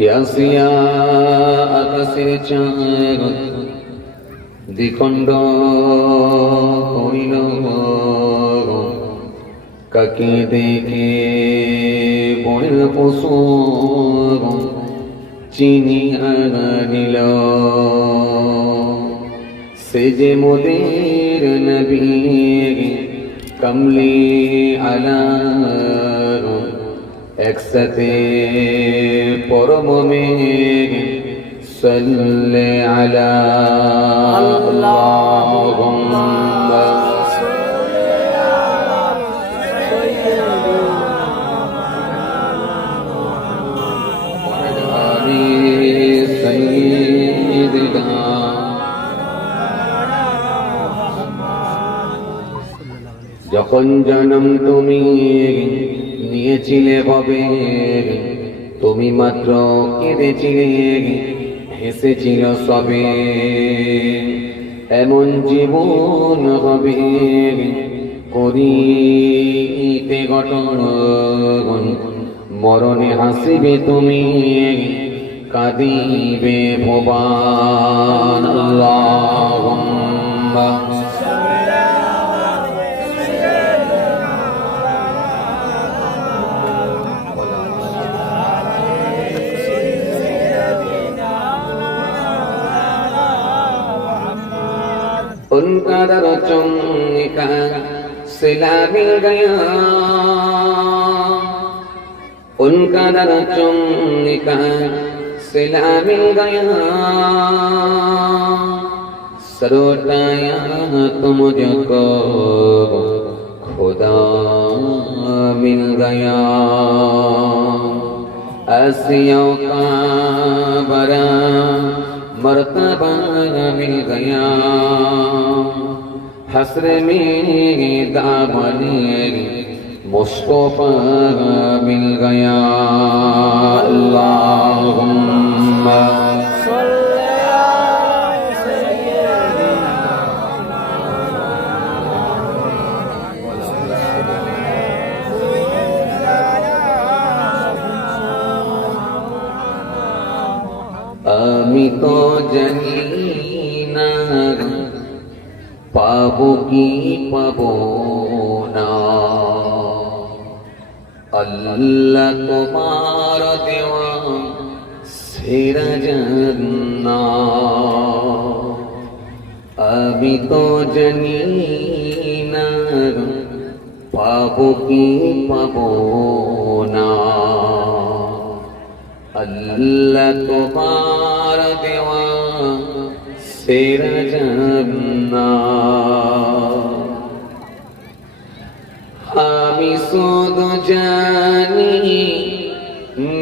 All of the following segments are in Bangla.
কিয়াসিয়া আকাশের চাঁদ দ্বিখণ্ড হইল, কাকে দেখে বনের পশু চিনিয়া নিল। সে যে মোদের নবী কমলি আলা, একসাথে পরম মেঘ সাল্লে আলা আল্লাহুম্মা যখন জন্ম তুমি নিয়েছিলে ভবে, তুমি মাত্র কেঁদেছিলে হেসেছিল সবে। এমন জীবন হবে করিতে গঠন, মরণে হাসিবে তুমি কাঁদিবে ভবান। আল্লাহুম্মা उनका दर चमका सिला मिल गया, उनका दर चमका सिला मिल गया। सर उठाया तो मुझको खुदा मिल गया। आसियों का बड़ा मर्तबा मिल गया, हसर में दामने मुस्तफा मिल गया। अल्लाहुम्मा আমি তো জানি না পাবো কি পাবো না, আল্লাহ তোমার দেওয়া সেরা জান্নাত। আমি তো জানি না পাবো কি পাবো না, আল্লাহ তোমার দেওয়া সেরা জান্নাত। আমি শুধু জানি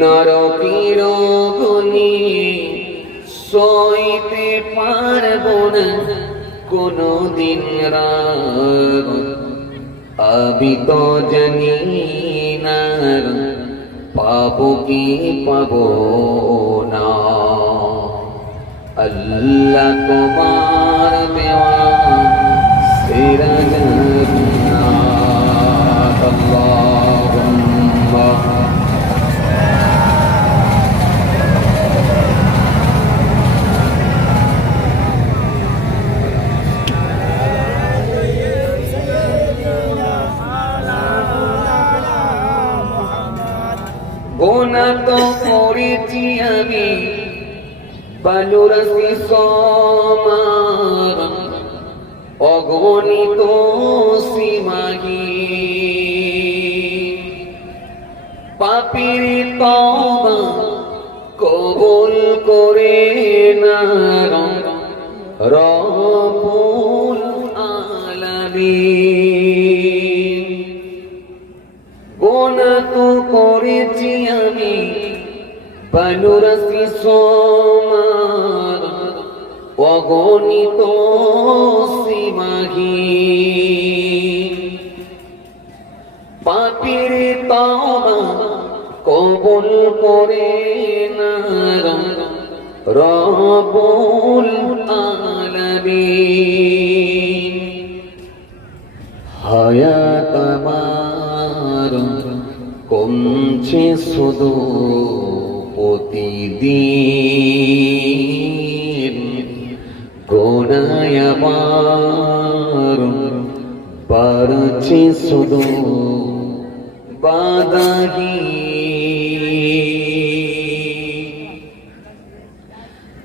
নরকের অগ্নি সইতে পারবো না কোনদিন রাত। আমি তো জানি না পাবো কি পাবো না, আল্লাহ তোমার দেওয়া সেরা জান্নাত। আল্লাহুম্মা গোনা তো করেছি আমি বালুরাশি সমান, অগণিত সীমাহীন। পাপীর তওবা কবুল করে না রব্বুল আলামিন। গোনা তো করেছি আমি বালুরাশি সমান, অগণিত সীমাহীন। পাপীর তওবা কবুল করে না রব্বুল আলামিন। হায়াত আমার কমছে শুধু প্রতিদিন, এবার পারছি শুধু বাদাহি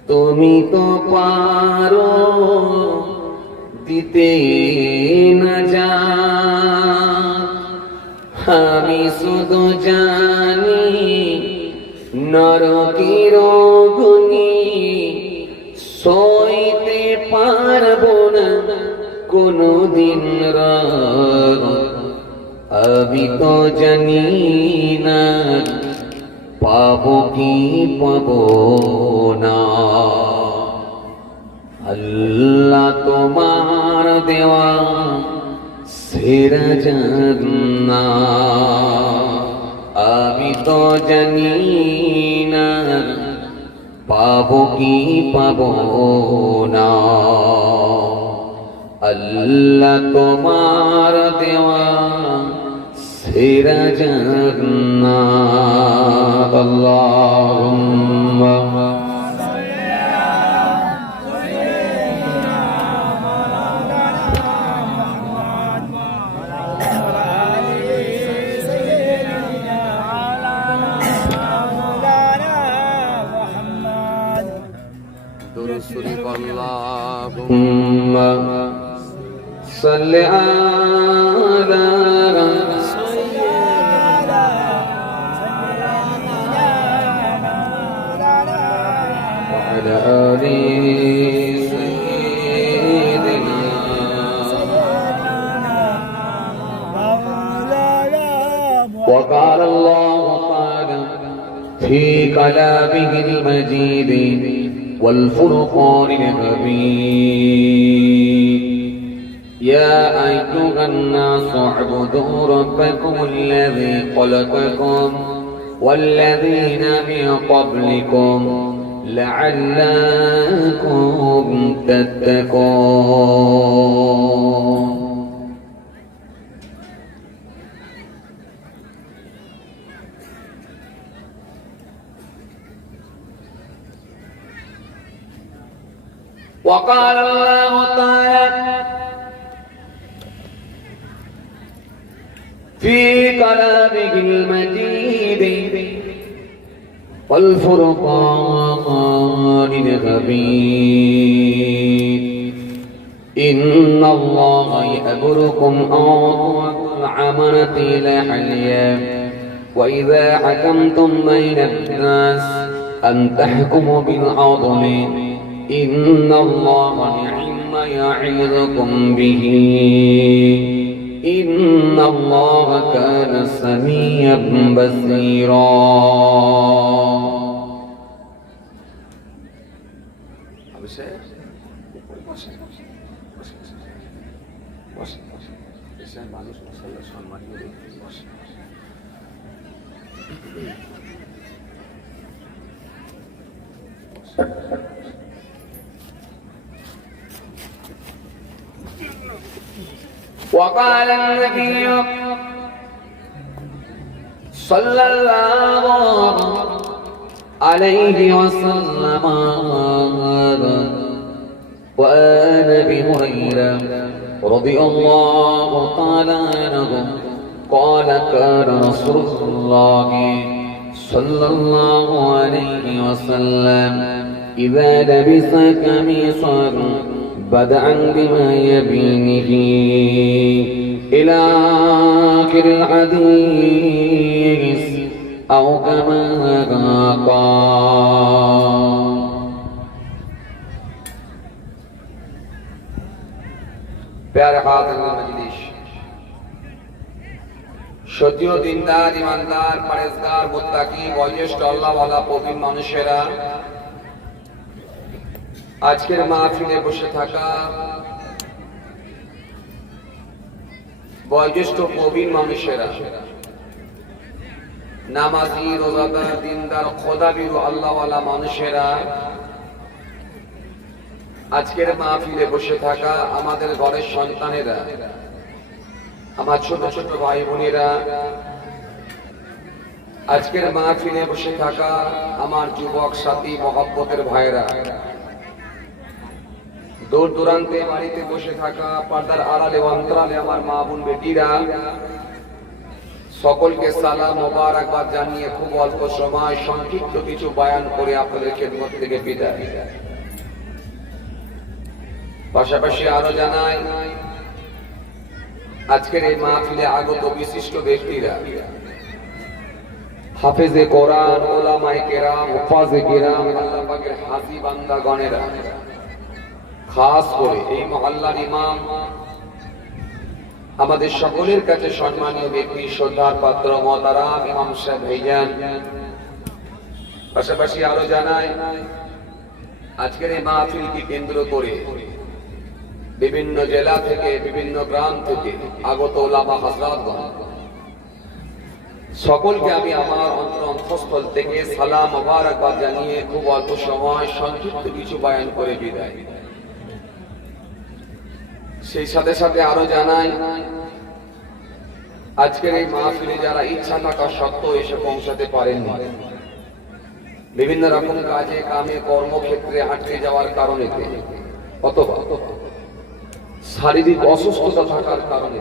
তুমি তো পারো দিতে না যা আমি শুধু জানি নরকের অগ্নি সইতে পারবো না কোনদিন রাত আমি তো জানি না পাবো কি পাবো না আল্লাহ তোমার দেওয়া সেরা জান্নাত আমি তো জানি না পাবো কি পাবো না আল্লাহ তোমার দেওয়া সেরা জান্নাত আল্লাহুম্মা اللهم صل على وعلى آل سيدنا وقال الله تعالى في كلامه المجيد والفرقان الحميد يا أيها الناس اعبدوا ربكم الذي خلقكم والذين من قبلكم لعلكم تتقون وقال الله تعالى في كلامه المجيد والفرقان الحميد إن الله يأمركم أن تؤدوا الأمانات إلى أهلها وإذا حكمتم بين الناس أن تحكموا بالعدل إن الله نعم يعظكم به إن الله كان سميعا بصيرا وقال النبي صلى الله عليه وسلم وآن أبي هريرة رضي الله تعالى عنه قال كان رسول الله صلى الله عليه وسلم إذا لبس قميصا بدءا بما يبينه إلى آخر الحديث أو كما قال प्यारे हाज़िर मजलिस সত্যিও দিনদার ইমানদার পরেজগার মুত্তাকি বয়োজ্যেষ্ঠ আল্লাহওয়ালা প্রবীণ মানুষেরা আজকের মাহফিলে বসে থাকা বয়োজ্যেষ্ঠ প্রবীণ মানুষেরা নামাজি রোজাদার দিনদার খোদাবিরু আল্লাহওয়ালা মানুষেরা আজকের মাহফিলে বসে থাকা আমাদের ঘরের সন্তানেরা আমার ছোট ছোট ভাই বোনেরা আজকের মাহফিলে বসে থাকা আমার যুবক সাথী মহব্বতের ভাইরা দূর দূরান্তে বাড়িতে বসে থাকা পর্দার আড়ালে অন্তরালে আমার মা বোন বেটিরা সকলকে সালাম মোবারকবাদ জানিয়ে খুব অল্প সময় সংক্ষিপ্ত কিছু বয়ান করে আপনাদের খেদমত থেকে বিদায়। পাশাপাশি আরো জানাই আজকের এই মাহফিলে আগত বিশিষ্ট ব্যক্তিরা হাফেজে কোরআন, উলামায়ে কেরাম, হুফাজে কেরাম, আল্লাহ পাকের হাজি বান্দাগণেরা, খাস করে এই মহল্লার ইমাম, আমাদের সকলের কাছে সম্মানীয় ব্যক্তি, শ্রদ্ধার পাত্র মহতারাম ইমাম সাহেব ভাইজান। পাশাপাশি আরো জানাই আজকের এই মাহফিলকে কেন্দ্র করে বিভিন্ন জেলা থেকে, বিভিন্ন গ্রাম থেকে আগত ওলামা হযরতগণ সকলকে আমি আমার অন্তঃস্থল থেকে সালাম মোবারকবাদ জানিয়ে খুব অল্প সময় সংক্ষিপ্ত কিছু বয়ান করে বিদায়। সেই সাথে সাথে আরো জানাই আজকের এই মাহফিলে যারা ইচ্ছা থাকা সত্ত্বেও এসে পৌঁছাতে পারেননি, বিভিন্ন রকম কাজে কামে কর্মক্ষেত্রে আটকে যাওয়ার কারণে অথবা শারীরিক অসুস্থতা থাকার কারণে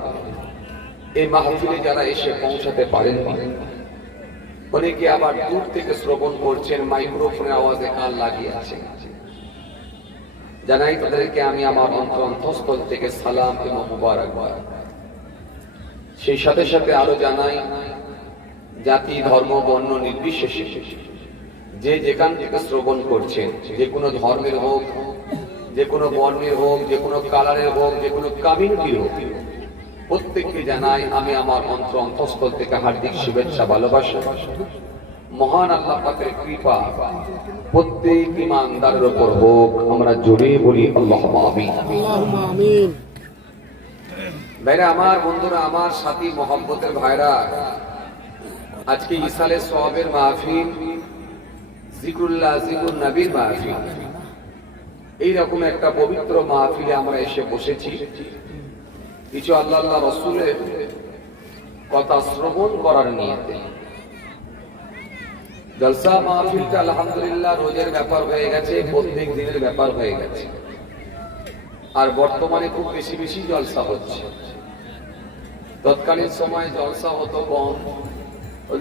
এই মাহফিলে যারা এসে পৌঁছাতে পারেননি, অনেকে আবার দূর থেকে শ্রবণ করছেন, মাইক্রোফোনের আওয়াজে কান লাগিয়ে আছেন, জানাই তাদেরকে আমি আমার অন্তঃস্থল থেকে সালাম এবং মুবারকবাদ। সেই সাথে সাথে আরো জানাই জাতি ধর্ম বর্ণ নির্বিশেষে যে যেখান থেকে শ্রবণ করছেন, যে কোনো ধর্মের হোক, যে কোনো বর্ণের হোক, যে কোনো কালারের হোক, যে কোনো কমিউনিটির হোক, প্রত্যেককে জানাই আমি আমার অন্তঃস্থল থেকে হার্দিক শুভেচ্ছা ভালোবাসা। মহান আল্লাহ পাকের কৃপা প্রত্যেক ইমানদারের উপর হোক, আমরা জোরে বলি আল্লাহুম্মা আমিন। ভাইরা আমার, বন্ধুরা আমার, সাথী মোহাম্মতের ভাইরা, আজকে ইসালে সওয়াবের মাহফিল, জিকরুল্লাহ জিকরুন নবীর মাহফিল, এইরকম একটা পবিত্র মাহফিলে আমরা এসে বসেছি কিছু আল্লাহ রাসূলের কথা শ্রবণ করার নিয়তে। জলসা মাহফিলটা আলহামদুলিল্লাহ রোজের ব্যাপার হয়ে গেছে, প্রত্যেক দিনের ব্যাপার হয়ে গেছে, আর বর্তমানে খুব বেশি বেশি জলসা হচ্ছে। তৎকালীন সময় জলসা হতো কম,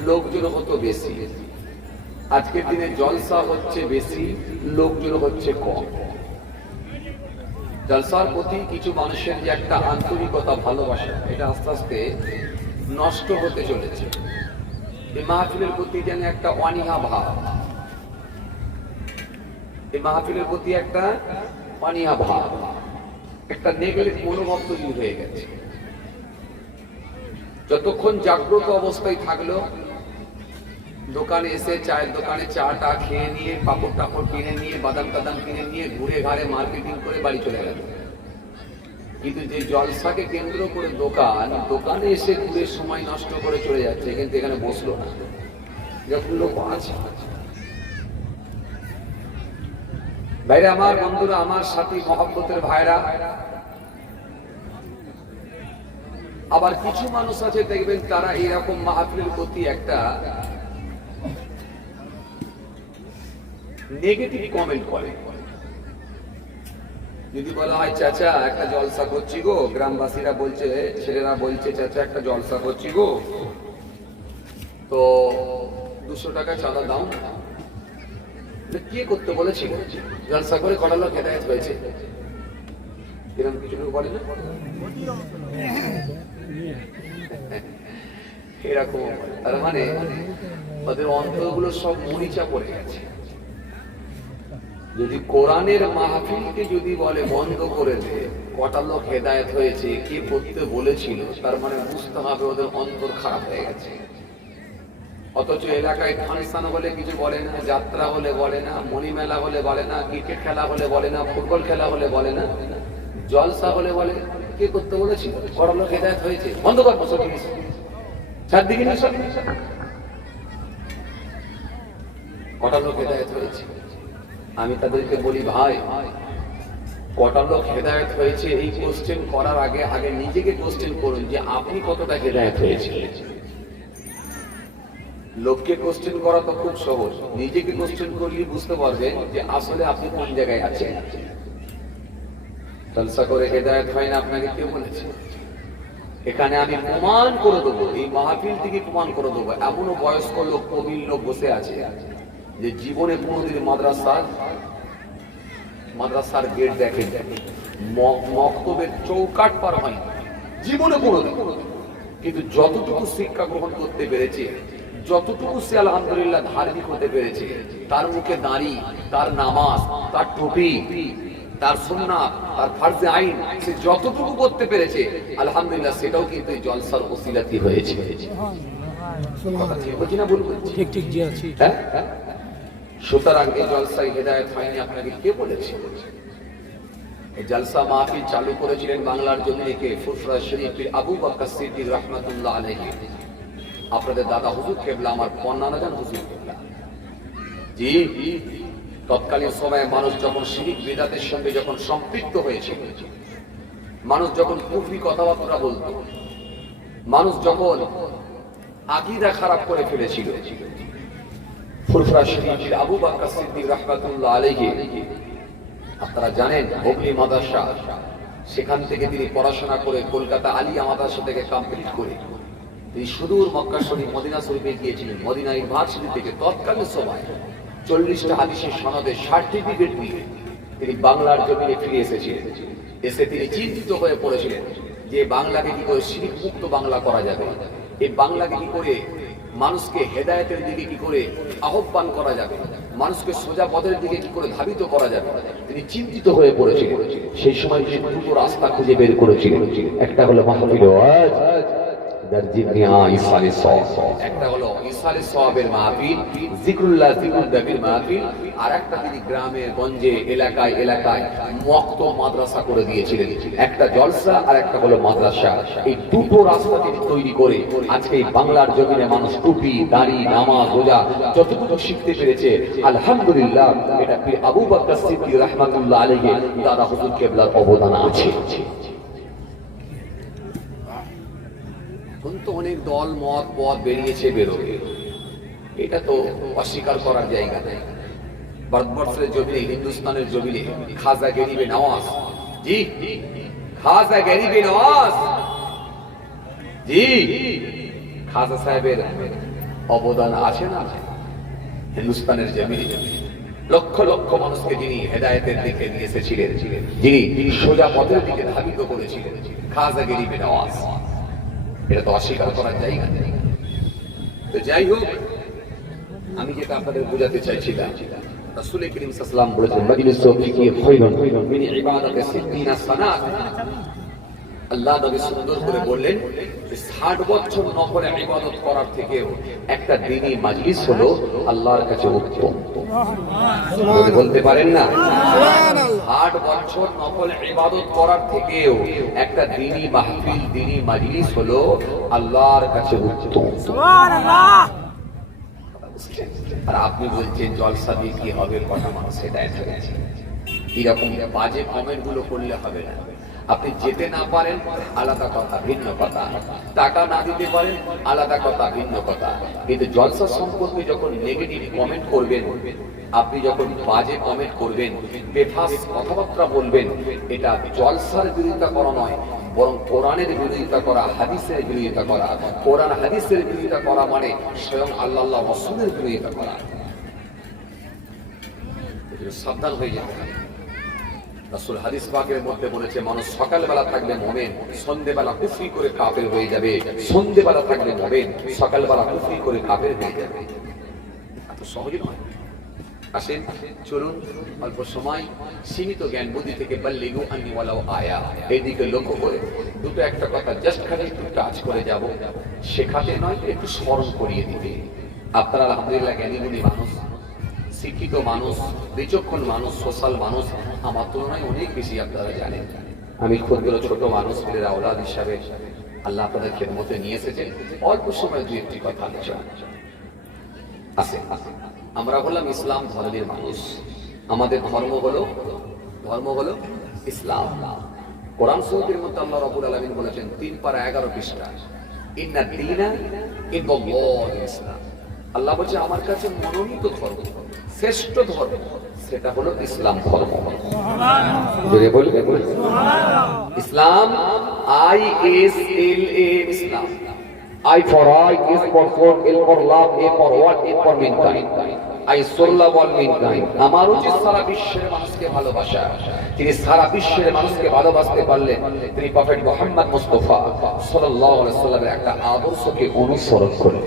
লোকজন হতো বেশি। আজকের দিনে জলসা হচ্ছে বেশি, লোকজন হচ্ছে কম। জলসার প্রতি কিছু মানুষের যে একটা আন্তরিকতা, ভালোবাসা, এটা আস্তে আস্তে নষ্ট হতে চলেছে। এই মাহফিলের প্রতি যেন একটা অনীহা ভাব, এই মাহফিলের প্রতি একটা অনীহা ভাব, একটা নেগেটিভ মনোভাব তৈরি হয়ে গেছে। যতক্ষণ জাগ্রত অবস্থায় থাকলো, দোকানে এসে চায়ের দোকানে চাটা খেয়ে নিয়ে, পাপড় টাপড় কিনে নিয়ে, বাদাম টাদাম কিনে নিয়ে, ঘুরে ঘাড়ে মার্কেটিং করে বাড়ি চলে গেল। কিন্তু যে জলসাকে কেন্দ্র করে দোকানে এসে ঘুরে সময় নষ্ট করে চলে যাচ্ছে, কিন্তু এখানে বসলো না, যখন লোক আছে। ভাইরা আমার, বন্ধুরা আমার, সাথী মহব্বতের ভাইরা, আবার কিছু মানুষ আছে দেখবেন তারা এরকম মাহফিলের প্রতি একটা নেগেটিভ কমেন্ট করে। যদি বলা হয় চাচা একটা জলসা করছি গো, গ্রামবাসীরা বলছে, ছেলেরা বলছে চাচা একটা জলসা করছি গো, তো 200 টাকা চাঁদা দাও। কে করতে বলেছিল? জলসা করে কটা লোক হেদায়েত হয়েছে, এরকম কিছু লোক বলে না? এরকম, তার মানে ওদের অন্তরগুলো সব মরিচা পড়ে গেছে। যদি কোরআনের মাহফিলকে যদি বলে বন্ধ করে দে, কটা লোক হেদায়েত হয়েছে, কে করতে বলেছিল, তার মানে বুঝতে হবে ওদের অন্তর খারাপ হয়ে গেছে। অথচ এলাকায় ফাংশন হলে কিছু বলে না, যাত্রা হলে বলে না, মণিমেলা হলে বলে না, ক্রিকেট খেলা হলে বলে না, ফুটবল খেলা হলে বলে না, জলসা হলে বলে কে করতে বলেছিল, কটা লোক হেদায়েত হয়েছে, বন্ধ কর সব জিনিস, চারদিকে নিয়ে সব জিনিস, কটা লোক হেদায়েত হয়েছে। আমি তাদেরকে বলি, ভাই কটা লোক হেদায়েত হয়েছে এই কোশ্চেন করার আগে আগে নিজেকে কোশ্চেন করুন যে আপনি কতটা হেদায়েত হয়েছে। লোককে কোশ্চেন করা তো খুব সহজ, নিজেকে কোশ্চেন করলে বুঝতে পারবেন যে আসলে আপনি কোন জায়গায় আছেন। জলসা করে হেদায়েত হয় না আপনাকে কে বলেছে? এখানে আমি প্রমাণ করে দেবো, এই মাহফিল থেকে প্রমাণ করে দেবো। এমনও বয়স্ক লোক, প্রবীণ লোক বসে আছে যে জীবনে কোনোদিন মাদ্রাসার গেট দেখেন, মক্তবের চৌকাট পার হয় জীবনে কোনোদিন, কিন্তু যতটুকু শিক্ষা গ্রহণ করতে পেরেছে, যতটুকু সে আলহামদুলিল্লাহ ধার্মিক হতে পেরেছে, তার মুখে দাড়ি, তার নামাজ, তার টুপি, তার সুন্নাত, তার ফরজে আইন, সে যতটুকু করতে পেরেছে আলহামদুলিল্লাহ সেটাও কিন্তু এই জলসার ওসিলাতে হয়েছে। কথা ঠিক বলছি না ভুল বলছি? ঠিক ঠিক জি আছি। হ্যাঁ, সুতরাং এই জলসায় হেদায়েত হয়নি আপনাকে কে বলেছে? এই জলসা মাহফিল চালু করেছিলেন বাংলার জমিনে কে? ফুরফুরা শরীফের আবু বকর সিদ্দিক রাহমাতুল্লাহ আলাইহি, আপনাদের দাদা হুজুর কেবলা, আমার পন্নানা জান হুজুর কেবলা। জি, তৎকালীন সময়ে মানুষ যখন শিরিক বিদআতের সঙ্গে যখন সম্পৃক্ত হয়েছে, মানুষ যখন কুফরি কথাবার্তা বলতো, মানুষ যখন আকীদা খারাপ করে ফেলেছিল, ফুরফুরা শরীফের আবু বকর সিদ্দিক রাহমাতুল্লাহ আলাইহি, আপনারা জানেন হুগলি মাদ্রাসা, সেখান থেকে তিনি পড়াশোনা করে কলকাতা আলিয়া মাদ্রাসা থেকে কমপ্লিট করে তিনি সুদূর মক্কা শরীফ মদিনা শরীফে গিয়েছিলেন। মদিনা ইউনিভার্সিটি থেকে তৎকালীন সময় 40টা হাদিসের সনদের সার্টিফিকেট নিয়ে তিনি বাংলার জমিনে ফিরে এসেছিলেন। এসে তিনি চিন্তিত হয়ে পড়েছিলেন যে বাংলাকে কি করে শিরক মুক্ত বাংলা করা যাবে, এই বাংলাকে কি করে মানুষকে হেদায়েতের দিকে কি করে আহ্বান করা যাবে, মানুষকে সোজা পথের দিকে কি করে ধাবিত করা যাবে, তিনি চিন্তিত হয়ে পড়েছিলেন। সেই সময় তিনি দুটো রাস্তা খুঁজে বের করেছিলেন। একটা হলো মাহফিল ওয়াজ, একটা হলো ইসালে সওয়াবের মাহফিল, জিকরুল্লাহ জিকরুল নবীর মাহফিল, আর একটা তিনি গ্রামে গঞ্জে এলাকায় এলাকায় মক্তব মাদ্রাসা করে দিয়েছিলেন। একটা জলসা আর একটা হলো মাদ্রাসা। এই দুটো রাস্তা তিনি তৈরি করে আজকে এই বাংলার জমিনে মানুষ টুপি, দাড়ি, নামাজ, রোজা যতটুকু শিখতে পেরেছে আলহামদুলিল্লাহ, এটা পীর আবু বকর সিদ্দিক রাহমাতুল্লাহ আলাইহি দাদা হুজুর কেবলার অবদান আছে। এখন তো অনেক দল মত পথ বেরিয়েছে, বেরোবে, এটা তো অস্বীকার করার জায়গা নেই। ভারতবর্ষের জমিনে, হিন্দুস্তানের জমিনে খাজা গরিবে নওয়াজ, জি খাজা গরিবে নওয়াজ, জি খাজা সাহেবের অবদান আছে না? হিন্দুস্তানের জমিনে লক্ষ লক্ষ মানুষকে যিনি হেদায়েতের দিকে নিয়ে এসেছিলেন, যিনি সোজা পথের দিকে ধাবিত করেছিলেন, খাজা গরিবে নওয়াজ, এটা তো অস্বীকার করার জায়গা নেই। তো যাই হোক, আমি যেটা আপনাদের বোঝাতে চাইছিলাম, রাসূল করিম সাল্লাল্লাহু আলাইহি ওয়াসাল্লাম বলেছেন মাজলিসু ফিকি খায়রুন মিন ইবাদাতি 60 সানাত। আল্লাহ নবী সুন্দর করে বললেন 60 বছর নফলে ইবাদত করার থেকেও একটা দ্বীনি মাজলিস হলো আল্লাহর কাছে উত্তম। সুবহানাল্লাহ বলতে পারেন না? সুবহানাল্লাহ। 60 বছর নফল ইবাদত করার থেকেও একটা দ্বীনি মাহফিল, দ্বীনি মাজলিস হলো আল্লাহর কাছে উত্তম। সুবহানাল্লাহ। আর আপনি বলছেন জলসা দিয়ে কি হবে, কটা মানুষ হেদায়েত হয়েছে, এরকম বাজে কমেন্ট গুলো করলে হবে না। আপনি যেতে না পারেন আলাদা কথা, ভিন্ন কথা, টাকা না দিতে পারেন আলাদা কথা, ভিন্ন কথা, কিন্তু জলসা সম্পর্কে যখন নেগেটিভ কমেন্ট করবেন, আপনি যখন বাজে কমেন্ট করবেন, বেফাস কথাবার্তা বলবেন, এটা জলসার বিরোধিতা করা নয়, বরং কোরআনের বিরোধিতা করা, হাদিসের বিরোধিতা করা। কোরআন হাদিসের বিরোধিতা করা মানে স্বয়ং আল্লাহ রাসূলের বিরোধিতা করা। সাবধান হয়ে যেতে হবে। রাসূল হাদিস পাকের মধ্যে বলেছে মানুষ সকালবেলা থাকবে মুমিন, সন্ধ্যেবেলা কুফরি করে কাফের হয়ে যাবে, সন্ধ্যেবেলা থাকবে মুমিন, সকালবেলা কুফরি করে কাফের হয়ে যাবে। এত সহজ নয়। আসেন চলুন, অল্প সময় সীমিত জ্ঞান বুদ্ধি থেকে বাল্লিগু আন্নি ওয়ালাউ আয়া, এইদিকে লক্ষ্য করে দুটো একটা কথা জাস্ট খালি একটু টাচ করে যাব, শেখাতে নয়, একটু স্মরণ করিয়ে দিবে। আপনারা আলহামদুলিল্লাহ জ্ঞানীগুণী মানুষ, শিক্ষিত মানুষ, বিচক্ষণ মানুষ, সোশ্যাল মানুষ, আমার তুলনায় অনেক বেশি আপনারা জানেন। আমি ক্ষুদ্র ছোট মানুষ, পীরের আওলাদ হিসাবে আল্লাহ আপনাদের খেদমতে নিয়ে এসেছেন। অল্প সময় দুই একটি কথা আলোচনা আছে। আমরা বললাম ইসলাম ধর্মের মানুষ, আমাদের ধর্ম হলো ইসলাম। কোরআন শরীফের মধ্যে আল্লাহ রাব্বুল আলামিন বলেছেন 3 পারা 11 পৃষ্ঠা, ইন্না দীনা ইনদাল্লাহিল ইসলাম। আল্লাহ বলছে আমার কাছে মনোনীত ধর্ম, শ্রেষ্ঠ ধর্ম, সেটা হলো ইসলাম ধর্ম। জোরে বলবে ইসলাম, ISLAM, Islam. I for I, S for sword, L for love, A for what, A for mankind. I so love all mankind. আমার উচিত সারা বিশ্বের মানুষকে ভালোবাসা। তিনি সারা বিশ্বের মানুষকে ভালোবাসতে পারলেন, তিনি প্রফেট মুহাম্মদ মুস্তাফা সাল্লাল্লাহু আলাইহি ওয়াসাল্লামের একটা আদর্শকে অনুসরণ করলেন।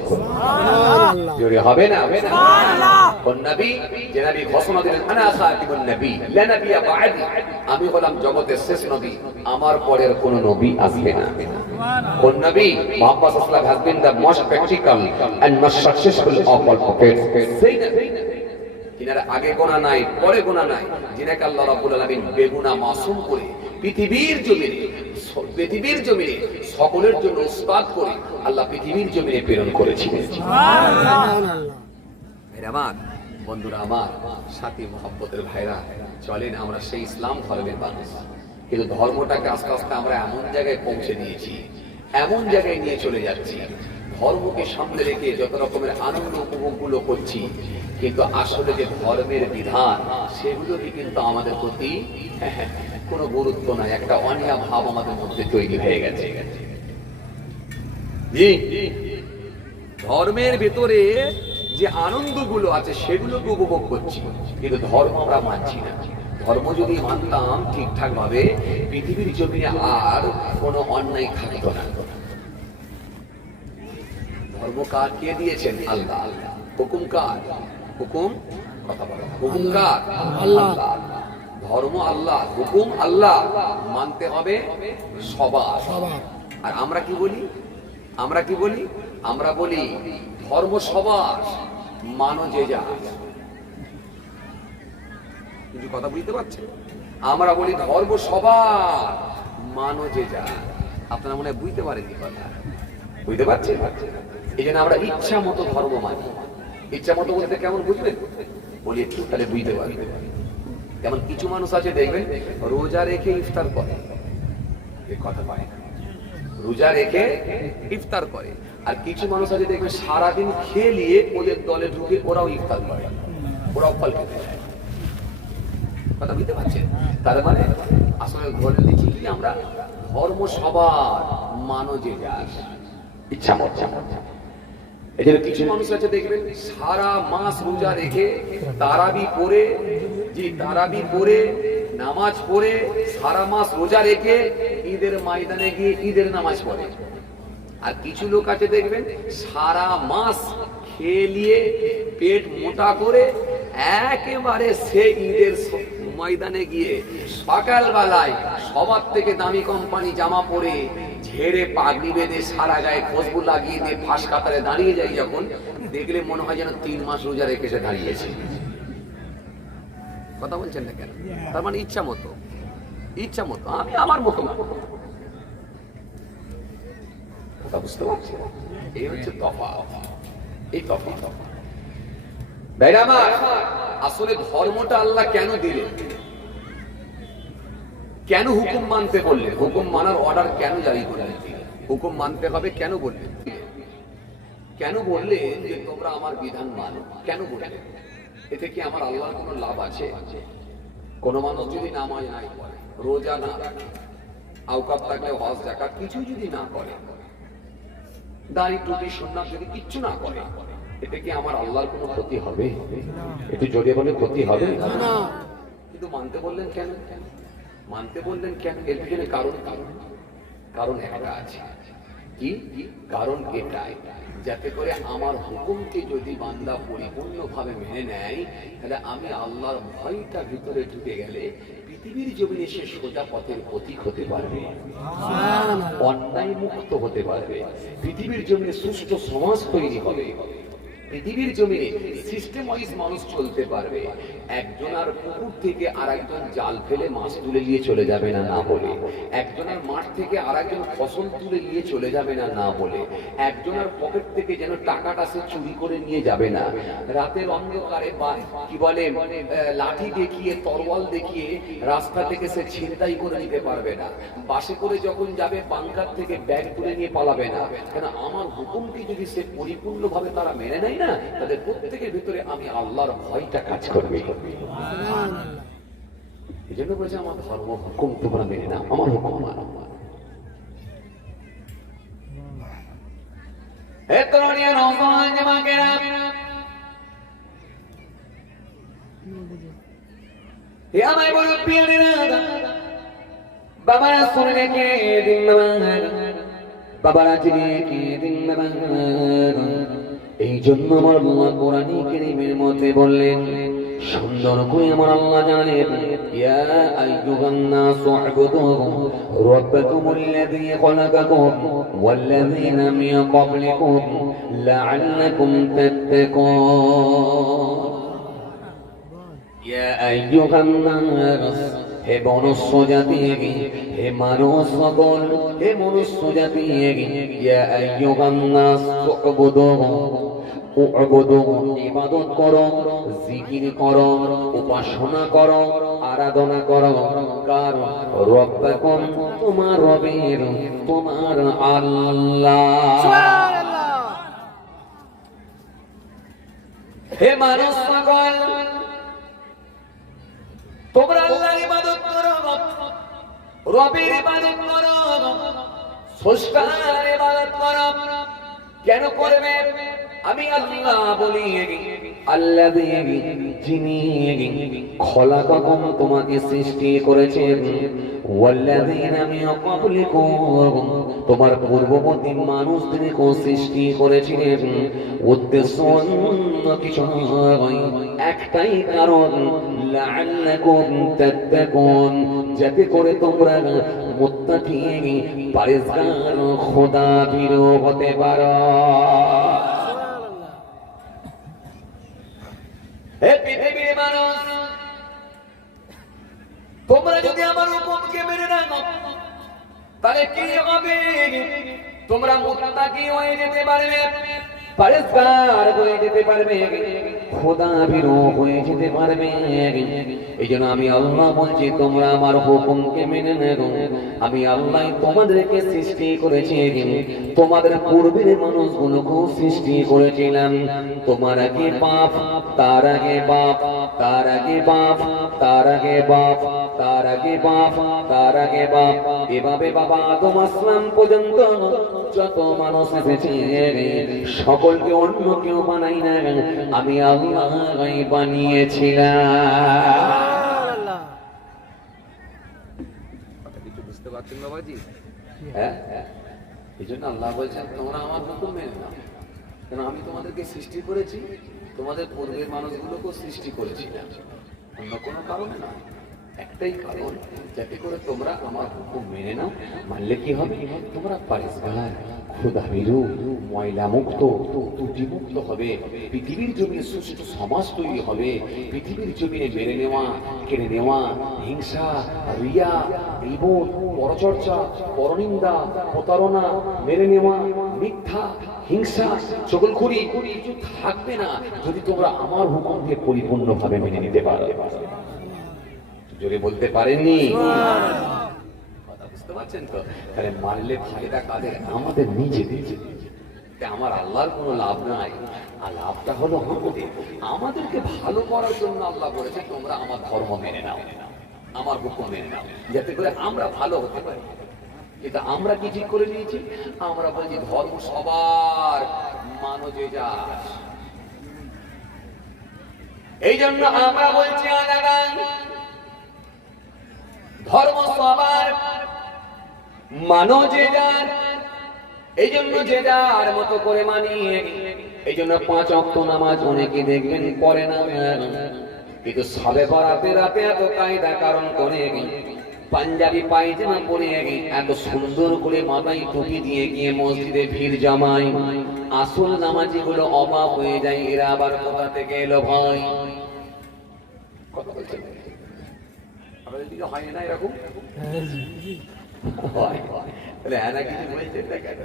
জোরে হবে না? সুবহানাল্লাহ। কোন নবী? যে নবী ঘোষণা দিলেন আনা খাতিমুন নবী লা নবিয়্যা বা'দি, আমি হলাম জগতের শেষ নবী, আমার পরের কোনো নবী আসবে না। কোন নবী? মুহাম্মদ সাল্লাল্লাহু আলাইহি ওয়াসাল্লাম has been the most practical and most successful of all prophets. সেই নবী যিনার আগে গোনা নাই, পরে গোনা নাই, যিনাকে আল্লাহ রাব্বুল আলামিন বেগুনা মাসুম করে পৃথিবীর জমিনে সকলের জন্য উসওয়াত করে আল্লাহ পৃথিবীর জমিনে প্রেরণ করেছিলেন। সুবহানাল্লাহ। আমার বন্ধুরা, আমার সাথী মুহাব্বতের ভাইরা, চলেন আমরা সেই ইসলাম ধর্মের মানুষ। কিন্তু ধর্মটাকে আস্তে আস্তে আমরা এমন জায়গায় পৌঁছে দিয়েছি, এমন জায়গায় নিয়ে চলে যাচ্ছি, ধর্মকে সামনে রেখে যত রকমের আনন্দ উপভোগগুলো করছি, কিন্তু আসলে যে ধর্মের বিধান সেগুলোকে কিন্তু আমাদের প্রতি কোনো গুরুত্ব নাই, একটা অনীহা ভাব আমাদের মধ্যে তৈরি হয়ে গেছে। ধর্মের ভেতরে যে আনন্দগুলো আছে সেগুলোকে উপভোগ করছি, কিন্তু ধর্ম আমরা মানছি না। ধর্ম যদি মানতাম ঠিকঠাক ভাবে, পৃথিবীর জমিনে আর কোনো অন্যায় থাকতো না। ধর্ম কার কে দিয়েছেন? আল্লাহ। হুকুম কার? হুকুম কথা বলো, হুকুম কার? আল্লাহ। ধর্ম আল্লাহ, হুকুম আল্লাহ, মানতে হবে সবার। আর আমরা কি বলি? আমরা বলি ধর্ম সবার, মানো যে যা। কিছু কথা বুঝতে পারছেন? আমরা বলি ধর্ম সবার, মানো যে যা। আপনারা মনে হয় বুঝতে পারেননি কথা, বুঝতে পারছেন? এই জন্য আমরা ইচ্ছা মতো ধর্ম মানি। ইচ্ছা মতো বলতে কেমন বুঝবেন? বলি একটু তাহলে বুঝতে পারবেন। যেমন কিছু মানুষ আছে দেখবেন রোজা রেখে ইফতার করে, কথা পায় না, রোজা রেখে ইফতার করে। আর কিছু মানুষ আছে দেখবেন সারাদিন খেয়ে নিয়ে ওদের দলে ঢুকে ওরাও ইফতার করে, ওরাও ফল খেতে যায়। কথা বুঝতে পারছেন? তার মানে আসলে ঘরে লিখি কি আমরা ধর্ম সবার, মানো যে যার ইচ্ছা মত। এই জন্য কিছু মানুষ আছে দেখবেন সারা মাস রোজা রেখে তারাবি পড়ে নামাজ পড়ে সারা মাস রোজা রেখে ঈদের ময়দানে গিয়ে ঈদের নামাজ পড়ে। আর কিছু লোক আছে দেখবেন সারা মাস খেয়ে নিয়ে পেট মোটা করে একেবারে সে ঈদের ময়দানে গিয়ে সকালবেলায় সবার থেকে দামি কোম্পানি জামা পরে ঝেড়ে পাগড়ি বেঁধে সারা গায়ে খুশবু লাগিয়ে দিয়ে ফাঁস কাতারে দাঁড়িয়ে যায়, যখন দেখলে মনে হয় যেন 3 মাস রোজা রেখে সে দাঁড়িয়েছে। কথা বলছেন না কেন? তার মানে ইচ্ছা মতো, আমি আমার মতো না। কথা বুঝতে পারছি? এই হচ্ছে তফাৎ, এই তফাৎ। ভাইরা আমার, আসলে ধর্মটা আল্লাহ কেন দিলেন? কেন হুকুম মানতে বললেন? হুকুম মানার অর্ডার কেন জারি করলেন? হুকুম মানতে হবে কেন বললেন? কেন বললেন যে তোমরা আমার বিধান মানো? কেন বললেন? এতে কি আমার আল্লাহর কোনো লাভ আছে? কোন মানুষ যদি নামাজ নাই পড়ে, রোজা না রাখে, আওকাত থাকলে হজ যাকাত কিছু যদি না করে, দাড়ি টুপি সুন্নাত যদি কিচ্ছু না করে, এতে কি আমার আল্লাহর কোনো ক্ষতি হবে? একটু জোরে বলে ক্ষতি হবে না। কিন্তু মানতে বললেন কেন? এর পিছনে কারণ একটা আছে। কি কারণ? এটাই যাতে করে আমার হুকুমকে যদি বান্দা পরিপূর্ণভাবে মেনে নেয়, তাহলে আমি আল্লাহর ভয়টা ভিতরে ঢুকে গেলে পৃথিবীর জমিনে সে সোজা পথের পথিক হতে পারবে, অন্যায় মুক্ত হতে পারবে, পৃথিবীর জমিনে সুষ্ঠু সমাজ তৈরি হবে, পৃথিবীর জমিনে সিস্টেম ওয়াইজ মানুষ চলতে পারবে। একজন আর পুকুর থেকে আর একজন জাল ফেলে মাছ তুলে নিয়ে চলে যাবে না না বলে, একজনের মাঠ থেকে আর একজন ফসল তুলে নিয়ে চলে যাবে না না বলে, একজনের পকেট থেকে যেন টাকাটা সে চুরি করে নিয়ে যাবে না, রাতের অন্ধকারে বা কি বলে লাঠি দেখিয়ে তরোয়াল দেখিয়ে রাস্তা থেকে সে ছিনতাই করে নিতে পারবে না, বাসে করে যখন যাবে বাংকার থেকে ব্যাগ তুলে নিয়ে পালাবে না। কেন? আমার হুকুমকে যদি সে পরিপূর্ণভাবে তারা মেনে নেয়, তাই না? তাদের প্রত্যেকের ভিতরে আমি আল্লাহর ভয়টা কাজ করবে। এই জন্য বলছে আমার ধর্ম হুকুম তোমরা মেনে নাও, আমার হুকুম মানো। হে তরুণীরা, নওজোয়ান যুবকেরা, হে আমার মুরব্বিয়ানেরা, বাবারা শুনে রেখে দিন বাবা, বাবারা জেনে রেখে দিন বাবা। এই জন্য আমার আল্লাহ কোরআনে কারীমের মধ্যে বললেন, সুন্দর করে আমার আল্লাহ জানেন, ইয়া আইয়ুহান নাসু উ'বুদু রাব্বাকুমুল্লাযী খালাকাকুম ওয়াল্লাযীনা মিন ক্বাবলিকুম লা'আল্লাকুম তাত্তাকুন। ইয়া আইয়ুহান নাস, হে মনুষ্য জাতি, হে মানুষ সকল, হে মনুষ্য জাতি, ইয়া আইয়ুহান নাস উ'বুদু, ইবাদত করো, জিকির করো, উপাসনা করো, আরাধনা করো কার? রব্বাকুম, তোমার রবের, তোমার আল্লাহ। হে মানুষ সকল, তোমরা আল্লাহর ইবাদত করো, রবের ইবাদত করো, স্রষ্টার ইবাদত করো। কেন করবে? আমি আল্লাহ বলি, আল্লাযী, যিনি খলাকাকুম, তোমাকে সৃষ্টি করেছেন, ওয়াল্লাযীনা মিন ক্বাবলিকুম, তোমার পূর্ববর্তী মানুষদেরকেও সৃষ্টি করেছিলেন। উদ্দেশ্য অন্য কিছু নয়, একটাই কারণ, লাআল্লাকুম তাত্তাকুন, যাতে করে তোমরা মুত্তাকি, পরহেজগার, খোদা ভীরু হতে পারো। হে পৃথিবীর মানুষ, তোমরা যদি আমার হুকুমকে মেনে নাও, তাহলে কি হবে? তোমরা মুত্তাকি হয়ে যেতে পারবে, পরহেজগার হয়ে যেতে পারবে, খোদা ভীরু হয়ে যেতে পারবে। এই জন্য আমি আল্লাহ বলছি, তোমরা আমার হুকুমকে মেনে নাও। আমি আল্লাহ তোমাদেরকে সৃষ্টি করেছি, তোমাদের পূর্বের মানুষগুলোকেও সৃষ্টি করেছিলাম। তোমার আগে বাপ, তার আগে বাপ, তার আগে বাপ, তার আগে বাপ, তার আগে বাপ, তার আগে বাপ, এভাবে বাবা আদম আসলাম পর্যন্ত যত মানুষ এসেছে, সকলকে অন্য কেউ বানাই না, আমি আল্লাহ বানিয়েছিলাম। কিছু বুঝতে পারছেন বাবাজি? হ্যাঁ, এই জন্য আল্লাহ বলছেন, তোমরা আমার হুকুম মেনে নাও, কেন আমি তোমাদেরকে সৃষ্টি করেছি, তোমাদের পূর্বের মানুষগুলোকেও সৃষ্টি করেছিলাম, অন্য কোনো কারণে না, একটাই কারণ, যাতে করে তোমরা আমার হুকুম মেনে নাও। মানলে কি হবে? তোমরা পরহেজগার, খোদা ভীরু, ময়লা মুক্ত, ত্রুটি মুক্ত হবে। পৃথিবীর জমিনে সুষ্ঠু সমাজ তৈরি হবে। পৃথিবীর জমিনে মেরে নেওয়া, কেড়ে নেওয়া, হিংসা, রিয়া, বিবোধ, পরচর্চা, পরনিন্দা, প্রতারণা, মেরে নেওয়া, মিথ্যা, হিংসা, চগলখড়ি কিছু থাকবে না, যদি তোমরা আমার হুকুমকে পরিপূর্ণভাবে মেনে নিতে পারো। জোরে বলতে পারেননি? কথা বুঝতে পারছেন তো? তাহলে মানলে ফায়দা কাদের? আমাদের নিজেদের। আমার আল্লাহর কোনো লাভ নাই, আর লাভটা হলো আমাদের। আমাদেরকে ভালো করার জন্য আল্লাহ বলেছে, তোমরা আমার ধর্ম মেনে নাও, আমার হুকুম মেনে নাও, যাতে করে আমরা ভালো হতে পারি। কিন্তু আমরা কি ঠিক করে নিয়েছি? আমরা বলছি ধর্ম সবার, মানো যে যার। এই জন্য আমরা বলছি ধর্ম সবার, মানো যে যার। এই জন্য যে যার মতো করে মানিয়ে, এই জন্য 5 ওয়াক্ত নামাজ অনেকে দেখবেন পড়ে না, কিন্তু সবে বরাতে রাতে এত কায়দা কারণ করে, পাঞ্জাবি পায়জামা পরে এত সুন্দর করে মাথায় টুপি দিয়ে গিয়ে মসজিদে ভিড় জমায়। আসল নামাজি গুলো অবাক হয়ে যায়, এরা আবার কোথা থেকে এলো ভাই? কথা বলছেন আপনাদের দিকে হয় না এরকম? হয়, তাহলে হ্যাঁ না কিছু বলছেন না কেন?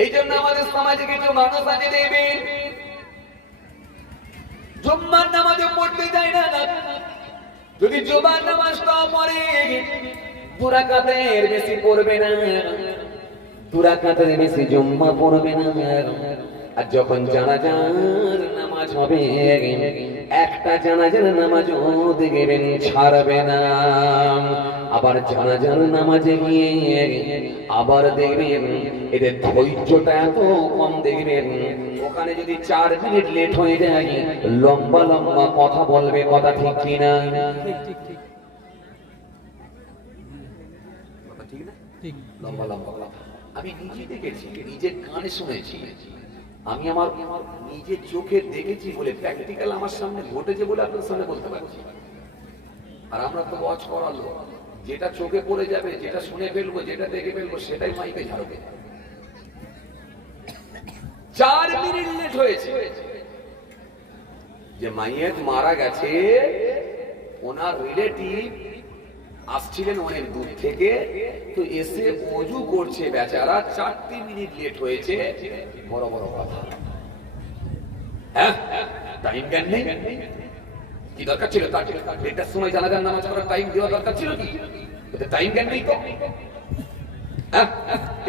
এই জন্য আমাদের সমাজে কিছু মানুষ আছে দেখবেন জুম্মার নামাজে পড়তে যায় না, যদি জুমার নামাজটা পড়ে 2 রাকাতের বেশি পড়বে না। দুরাকাতের বেশি জুম্মা পড়বে না। আর যখন জানাজার নামাজ হবে, একটা জানাজার নামাজও দেখবেন ছাড়বে না। আবার জানাজার নামাজে গিয়ে আবার দেখবেন এদের ধৈর্যটা এত কম, দেখবেন ওখানে যদি 4 মিনিট লেট হয়ে যায় লম্বা লম্বা কথা বলবে। কথা ঠিক কিনা? লম্বা লম্বা কথা আমি নিজে দেখেছি, নিজের কানে শুনেছি, আমি আমার নিজের চোখে দেখেছি বলে প্র্যাকটিক্যাল আমার সামনে ঘটেছে বলে আপনার সামনে বলতে পারছি। আর আমরা তো ওয়াচ করালো, যেটা চোখে পড়ে যাবে, যেটা শুনে ফেলবো, যেটা দেখে ফেলবো, সেটাই মাইকে ঝাড়বে। 4 মিনিট লেট হয়েছে। যে মাইয়ের মারা গেছে, ওনার রিলেটিভ আসছিলেন অনেক দূর থেকে, তো এসে ওযু করছে বেচারা, 4 মিনিট লেট হয়েছে। বড় বড় কথা, হ্যাঁ টাইম জ্ঞান নেই। কি দরকার ছিল তার? এটার সময় জানাজার নামাজ পড়ার টাইম দেওয়া দরকার ছিল কি? টাইম জ্ঞান নেই তো।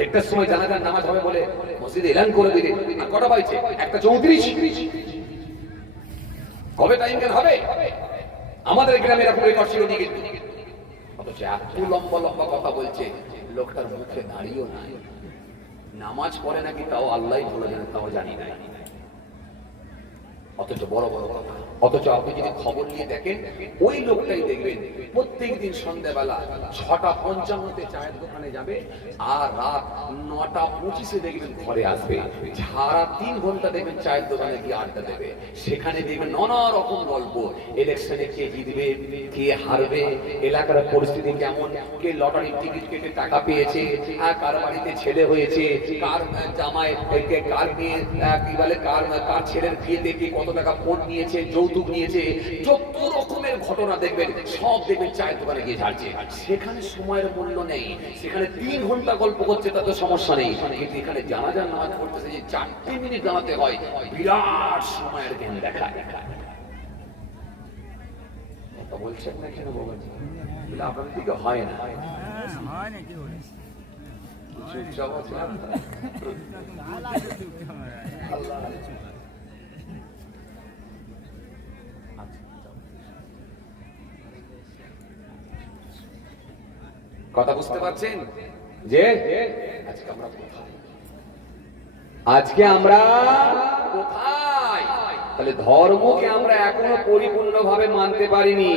একটার সময় জানাজার নামাজ হবে বলে মসজিদে এলান করে দিলে, আর কটা বাজছে? 1:34। কবে টাইম জ্ঞান হবে? আমাদের গ্রামে এরকম রেকর্ড ছিল নাকি? অথচ এত লম্বা লম্বা কথা বলছে, লোকটার মুখে দাঁড়িয়েও নাই। নামাজ পড়ে নাকি তাও আল্লাহই ভালো জানেন, তাও জানি না। অথচ বড় বড় কথা। অথচ আপনি যদি খবর নিয়ে দেখেন, ওই লোকটাই দেখবেন প্রত্যেক দিন সন্ধ্যাবেলা 6:55 চায়ের দোকানে যাবে, আর রাত 9:25 দেখবেন ঘরে আসবে। সারা 3 ঘন্টা দেখবেন চায়ের দোকানে গিয়ে আড্ডা দেবে। সেখানে দেখবেন নানা রকম গল্প, ইলেকশনে কে জিতবে, কে হারবে, এলাকার পরিস্থিতি কেমন, কে লটারির টিকিট কেটে টাকা পেয়েছে, আর কার বাড়িতে ছেলে হয়েছে, কার জামাই, কার মেয়ে কি বলে, কার ছেলের বিয়েতে কে কত টাকা ফোন নিয়েছে, যৌতুক নিয়েছে, যত রকমের ঘটনা দেখবেন, সব দেখবেন চায়ের দোকানে গিয়ে ঝাড়ছে। সেখানে সময়ের মূল্য নেই, সেখানে 3 ঘন্টা গল্প করছে, তাতে সমস্যা নেই। কিন্তু এখানে জানাজার নামাজ পড়তেছে যে 4 মিনিট দাঁড়াতে হয়, বিরাট সময়ের জ্ঞান দেখায়। কথা বলছেন না কেন বাবাজি? আপনাদের দিকে হয় না? চুপচাপ আছে আল্লাহ। কথা বুঝতে পারছেন? যে আজকে আমরা কোথায়? আজকে আমরা কোথায়? তাহলে ধর্মকে আমরা এখনো পরিপূর্ণভাবে মানতে পারিনি।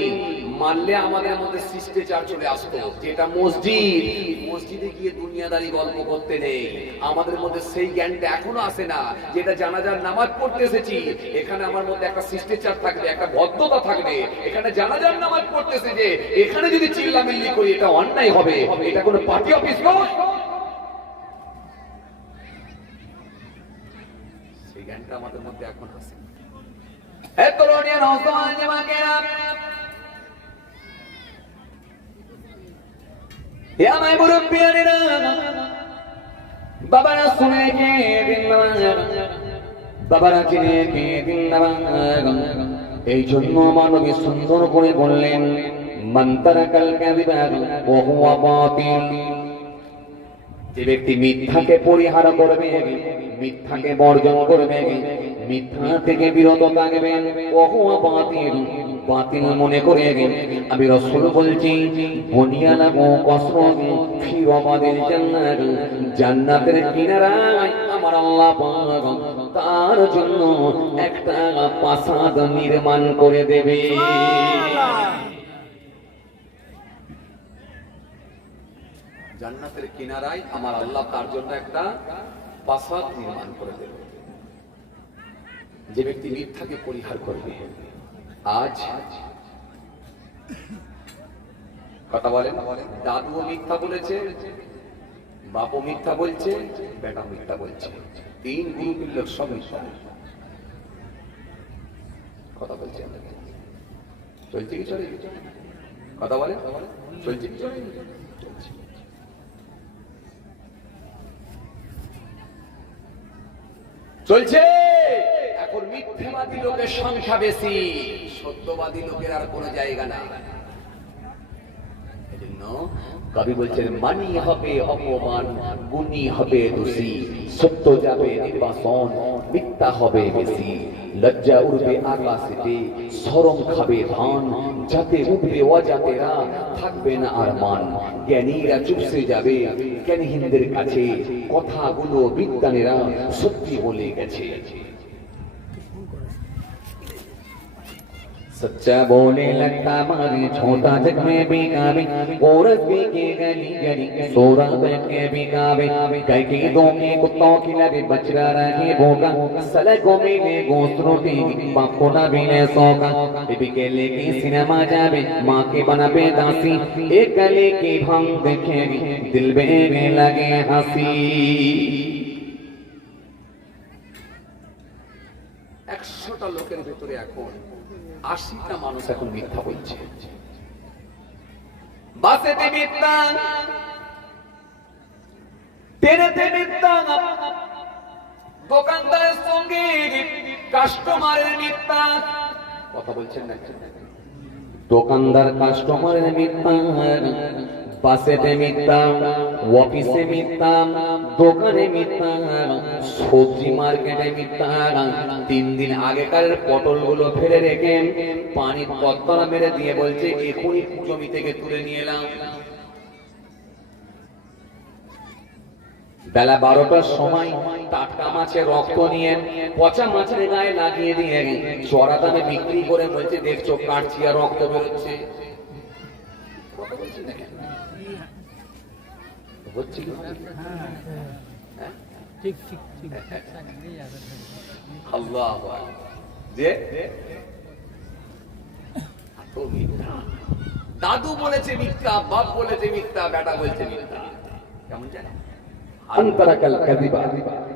মানলে আমাদের মধ্যে শিষ্টাচার চলে আসতো, যেটা মসজিদে গিয়ে দুনিয়াদারি গল্প করতে নেই। আমাদের মধ্যে সেই জ্ঞানটা এখনো আসে না, যেটা জানাজার নামাজ পড়তে এসেছি, এখানে আমার মধ্যে একটা শিষ্টাচার থাকবে, একটা ভদ্রতা থাকবে। এখানে জানাজার নামাজ পড়তেছে যে এখানে যদি চিল্লামিল্লি করি এটা অন্যায় হবে, এটা কোনো পার্টি অফিস নয়। সেই জ্ঞানটা আমাদের মধ্যে এখন আসে। বাবারা শুনে বাবারা চিনে এই জন্য মানবী সুন্দর করে বললেন, মান তারাকাল কাযিবা ওয়া হুয়া বাতিল। যে ব্যক্তি মিথ্যাকে পরিহার করবে, মিথ্যাকে বর্জন করবে, মিথ্যা থেকে বিরত থাকবে, ওয়া হুয়া বাতিল, বাতিল মনে করে আমি রাসূল বলছি, বুনিয়ালাহু কসরুন ফি রামাদিল জান্নাত, জান্নাতের কিনারায় আমার আল্লাহ পাক তার জন্য একটা প্রাসাদ নির্মাণ করে দেবে। জান্নাতের কিনারায় আমার আল্লাহ তার জন্য একটা প্রাসাদ নির্মাণ করে দেবে। যে ব্যক্তি মিথ্যাকে পরিহার করবে। আজ কথা বলেন, দাদুও মিথ্যা বলেছে, বাপও মিথ্যা বলছে, বেটা মিথ্যা বলছে, 3 গ্রুপের লোক সব মিথ্যা কথা বলছে। চলছে কি চলে? কথা বলেন, চলছে কি চলে? চলছে। এখন মিথ্যাবাদী লোকের সংখ্যা বেশি, সত্যবাদী লোকের আর কোনো জায়গা না। এজন্য কবি বলছেন মানি হবে অপমান, গুণী হবে দোষী, সত্য যাবে নির্বাসন, মিথ্যা হবে বেশি। লজ্জা উঠবে আকাশেতে, শরম খাবে ধান, যাতে উঠবে অজাতেরা, থাকবে না আর মান। জ্ঞানীরা চুপসে যাবে জ্ঞানীহীনদের কাছে, কথাগুলো বিজ্ঞানীরা সত্যি বলে গেছে। सच्चा बोले लगता मारे छोटा जग में भी गावे, औरत भी के गली गली सोरा बैठ के भी गावे। गाय के दो के कुत्तों की लगे बचरा रहे भोगा, सलगों में ले गोश्त रोटी बापो ना भी ले सोगा। बेबी के लेके सिनेमा जावे, माँ के बना बेदासी, एक गले की भांग देखेगी दिल में लगे हंसी। 100টা লোকের ভিতরে এখন 80টা মানুষ এখন মিথ্যা বলছে। বাসেতে মিথ্যা, ট্রেনেতে মিথ্যা, দোকানদারের সঙ্গে কাস্টমারের মিথ্যা। কথা বলছেন না? দোকানদার কাস্টমারের মিথ্যা, বাসেতে মিথ্যা, অফিসে মিথ্যা, দোকানে মিথ্যা, সবজি মার্কেটে মিথ্যা। 3 দিন আগেকার পটল গুলো ফেলে রেখে পানির কত্তরা মেরে দিয়ে বলছে এখনই জমি থেকে তুলে নিয়ে এলাম। বেলা 12টার সময় টাটকা মাছের রক্ত নিয়ে পচা মাছের গায়ে লাগিয়ে দিয়ে চড়া দামে বিক্রি করে বলছে দেখছো কাটছি আর রক্ত বেরোচ্ছে। দাদু বলেছে মিথ্যা, বাপ বলেছে মিথ্যা, বেটা বলছে মিথ্যা। কেমন জানো? আন্তরাকাল কাযিবা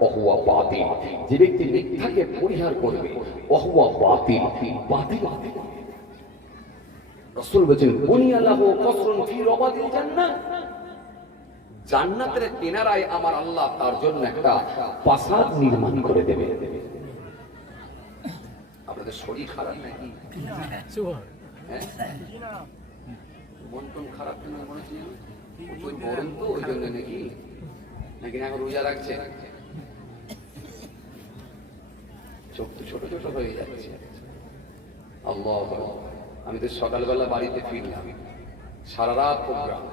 ওয়া হুয়া বাতিল। যে ব্যক্তি মিথ্যাকে পরিহার করবে ওয়া হুয়া বাতিল, বাতিল। রাসূল বলেছেন বুনিয়া লাহু কসরুন ফি রাবাদিল জান্নাহ, জান্নাতের কিনারায় আমার আল্লাহ তার জন্য একটা প্রাসাদ নির্মাণ করে দেবে। আপনাদের শরীর খারাপ নাকি? মন টন খারাপ কেন মনে হচ্ছে? ওই গরম তো ওই জন্য নাকি? নাকি এখন রোজা রাখছে? চোখ তো ছোট ছোট হয়ে যাচ্ছে। আল্লাহ, আমি তো সকালবেলা বাড়িতে ফিরলাম, সারা রাত প্রোগ্রাম,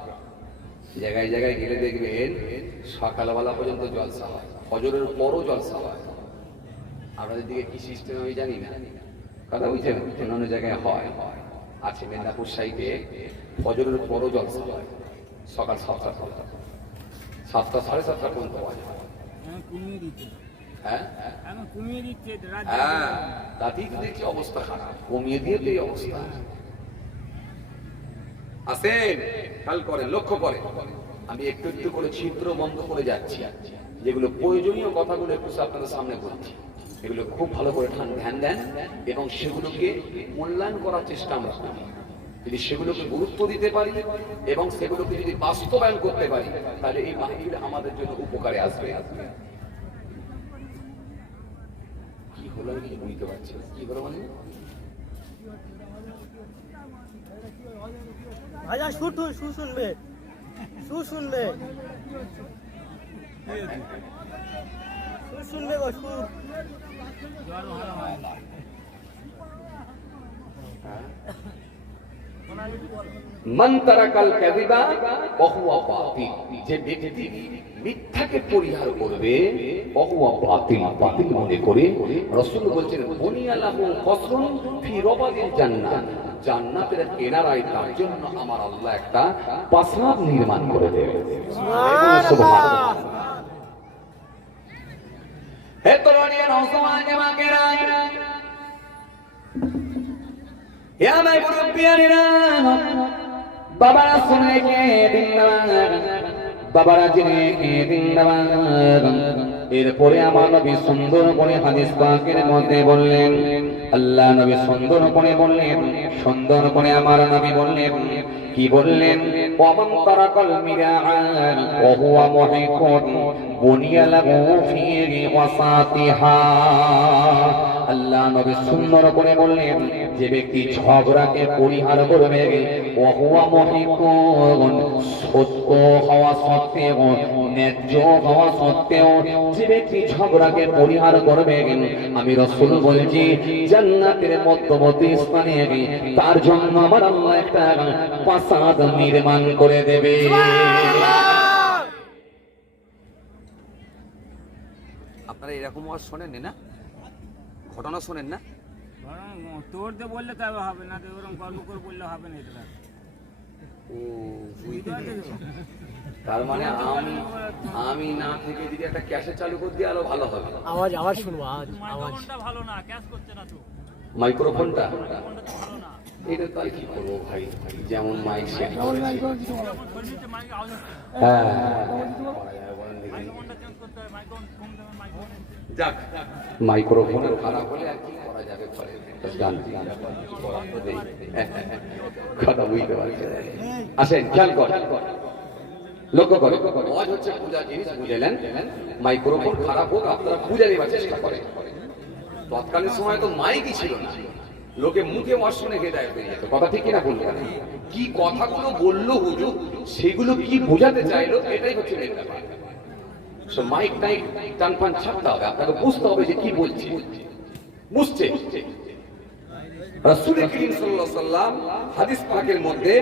জায়গায় জায়গায় গেলে দেখবেন সকালবেলা পর্যন্ত জলসা হয়, ফজরের পরও জলসা হয়। আপনাদের দিকে কি সিস্টেম আমি জানি না, কথা বুঝছেন? অন্য জায়গায় হয়, আছে মেদিনীপুর সাইডে ফজরের পরও জলসা হয়, সকাল 7টা 7টা 7:30 পর্যন্ত হয়। হ্যাঁ, তাতেই তো দেখছি অবস্থা খারাপ, কমিয়ে দিয়ে তো এই অবস্থা। আসেন, খেয়াল করেন, লক্ষ্য করেন, আমি একটু একটু করে ছিদ্র বন্ধ করে যাচ্ছি, যেগুলো প্রয়োজনীয় কথাগুলো একটু আপনাদের সামনে বলছি, এগুলো খুব ভালো করে ধ্যান দেন এবং সেগুলোকে মূল্যায়ন করার চেষ্টা আমরা করি। যদি সেগুলোকে গুরুত্ব দিতে পারি এবং সেগুলোকে যদি বাস্তবায়ন করতে পারি, তাহলে এই মাহফিল আমাদের জন্য উপকারে আসবে। কি হলো আমি বুঝতে পারছি না, কি হলো মানে? ভাইয়া শুনবে শুনবে গো সুর। মান তারাকাল কাযিবা ওয়া হুয়া বাতিল, যে ব্যক্তি মিথ্যাকে পরিহার করবে ওয়া হুয়া বাতিল, বাতিল মনে করে রাসূল বলেছেন বুনিয়া লাহু কসরুন ফি রাবাদিল জান্নাহ, জান্নাতের কিনারায় তার জন্য আমার আল্লাহ একটা প্রাসাদ নির্মাণ করে দেবে। সুবহানাল্লাহ। হে তরুণী নওজওয়ান জামাকেরা, হে আমার মুরব্বিয়ানেরা, বাবারা শুনে কে জিন্দাবাদ, বাবারা জেনে কে জিন্দাবাদ। এরপরে আমার নবী সুন্দর করে হাদিস পাকের মধ্যে বললেন, আল্লাহ নবী সুন্দর করে বললেন, সুন্দর করে আমার নবী বললেন, কি বললেন? ওয়ামান তারাকাল মিরাআ ওয়া হুয়া মুহিকুন বুনিয়া লাহু ফি ওয়াসাতিহা। আল্লাহ নবী সুন্দর করে বললেন, যে ব্যক্তি ঝগড়াকে পরিহার করবে ওহুয়া মুহিকুন, সত্য হওয়া সত্ত্বেও, ন্যায্য হওয়া সত্ত্বেও যে ব্যক্তি ঝগড়াকে পরিহার করবে, আমি রাসূল বলছি জান্নাতের মধ্যবর্তী স্থানে তার জন্য আমার আল্লাহ একটা প্রাসাদ নির্মাণ করে দেবে। আপনারা এরকম ওয়াজ শোনেন না, ঘটনা শোনেন না? তোর তো বললে তবে হবে না, তো ওরকম গল্প করে বললে হবে না। এটা ও বুঝতে পেরেছি। তার মানে আমি না থেকে যদি একটা ক্যাশে চালু করে দিয়ে আরো ভালো হবে। আওয়াজ শুনবো, আওয়াজ মাইক্রোফোনটা ভালো না, ক্যাশ করছে না তো। মাইক্রোফোনটা মাইক্রোফোনটা তো ভালো না। এটা তাই কি করবো ভাই, যেমন মাইক সেট যখন ধরবিতে মাইক আওয়াজ হচ্ছে। হ্যাঁ মাইক্রোফোনটা চেঞ্জ করতে হবে, মাইক্রোফোন কম দামের মাইক্রোফোন। যাক, মাইক্রোফোনের খারাপ হলে আর কি করা যাবে, পরে গান কথা বুঝতে পারছি। আসেন খেয়াল কর, লক্ষ্য করে, আওয়াজ হচ্ছে পূজা জিনিস, বুঝলেন? মাইক্রোফোন খারাপ হোক আপনারা পূজা দেওয়ার চেষ্টা করেন। তৎকালীন সময় তো মাইকই ছিল না, লোকে মুখে ওয়াজ শুনে হেদায়েত হয়ে যেত। কথা ঠিক কিনা বলবেন? কি কথাগুলো বললো হুজুর, সেগুলো কি বোঝাতে চাইলো, এটাই হচ্ছে মেন ব্যাপার। মাইক টাইক টান ফান ছাড়তে হবে, আপনাকে বুঝতে হবে যে কি বলছে, বুঝছে। রাসূল করিম সাল্লাল্লাহু আলাইহি সাল্লাম হাদিস পাকের মধ্যে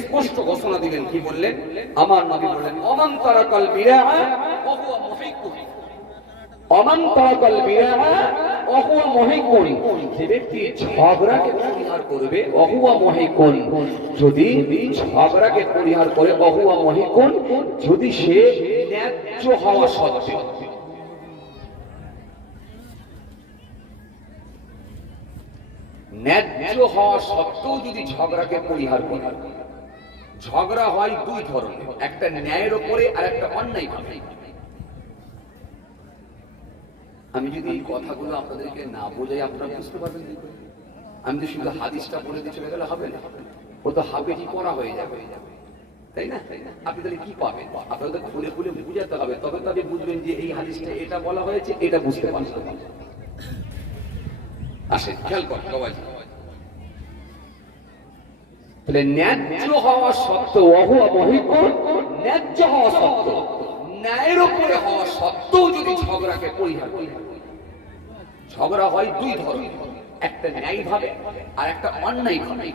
স্পষ্ট ঘোষণা দিলেন, কি বললেন? আমার নবী বললেন, অমান তারাকাল বিরাআ ওয়া হুয়া মুহিকুন, অমান তারাকাল বিরাআ ওয়া হুয়া মুহিকুন, যে ব্যক্তি ঝগড়াকে পরিহার করবে ওয়া হুয়া মুহিকুন, যদি ঝগড়াকে পরিহার করে ওয়া হুয়া মুহিকুন, যদি সে ন্যায্য হওয়া সত্ত্বেও, ন্যায্য হওয়া সত্ত্বেও যদি ঝগড়াকে পরিহার করে। ঝগড়া হয় দুই ধরনের, একটা ন্যায়ের উপরে আর একটা অন্যায় ভাবে। আমি যদি এই কথাগুলো আপনাদেরকে না বোঝাই, আপনারা বুঝতে পারবেন কি করে? আমি তো শুধু হাদিসটা বলে দিয়ে চলে গেলে হবে না, ও তো হাফেজি পড়া হয়ে যাবে, তাই না? আপনি তাহলে কি পাবেন? আপনাদের খুলে খুলে বুঝাতে হবে, তবে তো আপনি বুঝবেন যে এই হাদিসটা এটা বলা হয়েছে, এটা বুঝতে পারবেন। আসেন খেয়াল কর সবাই, তাহলে ন্যায্য হওয়া সত্ত্বেও, ন্যায্য হওয়া সত্ত্বেও, ন্যায়ের উপরে হওয়া সত্ত্বেও যদি ঝগড়াকে পরিহার করে। ঝগড়া হয় দুই ধরনের, একটা ন্যায় ভাবে আর একটা অন্যায় ভাবে।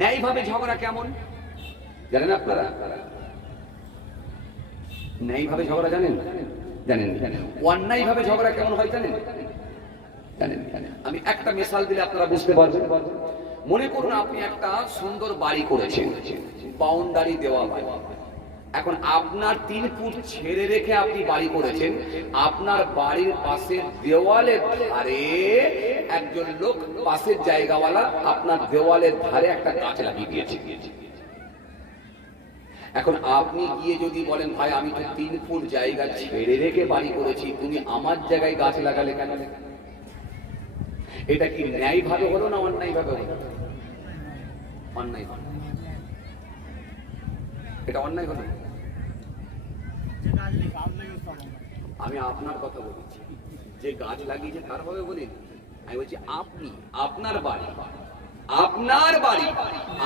ন্যায় ভাবে ঝগড়া কেমন জানেন আপনারা? ন্যায় ভাবে ঝগড়া জানেন? জানেন? অন্যায় ভাবে ঝগড়া কেমন হয় জানেন? জানেন? আমি একটা মিসাল দিলে আপনারা বুঝতে পারবেন। মনে করুন আপনি একটা সুন্দর বাড়ি করেছেন, বাউন্ডারি দেওয়া হয়। এখন আপনার 3 ফুট ছেড়ে রেখে আপনি বাড়ি করেছেন, আপনার বাড়ির পাশের দেওয়ালের ধারে একজন লোক, পাশের জায়গাওয়ালা, আপনার দেওয়ালের ধারে একটা গাছ লাগিয়ে দিয়েছে। এখন আপনি গিয়ে যদি বলেন, ভাই আমি তো 3 ফুট জায়গা ছেড়ে রেখে বাড়ি করেছি, তুমি আমার জায়গায় গাছ লাগালে কেন? এটা কি ন্যায় ভাবে হলো না অন্যায় ভাবে হলো? অন্যায় ভাবে। এটা অন্যায় হলো। আমি আপনার কথা বলছি, যে গাছ লাগিয়েছে তার ভাবে বলিনি, আমি বলছি আপনি, আপনার বাড়ি, আপনার বাড়ি,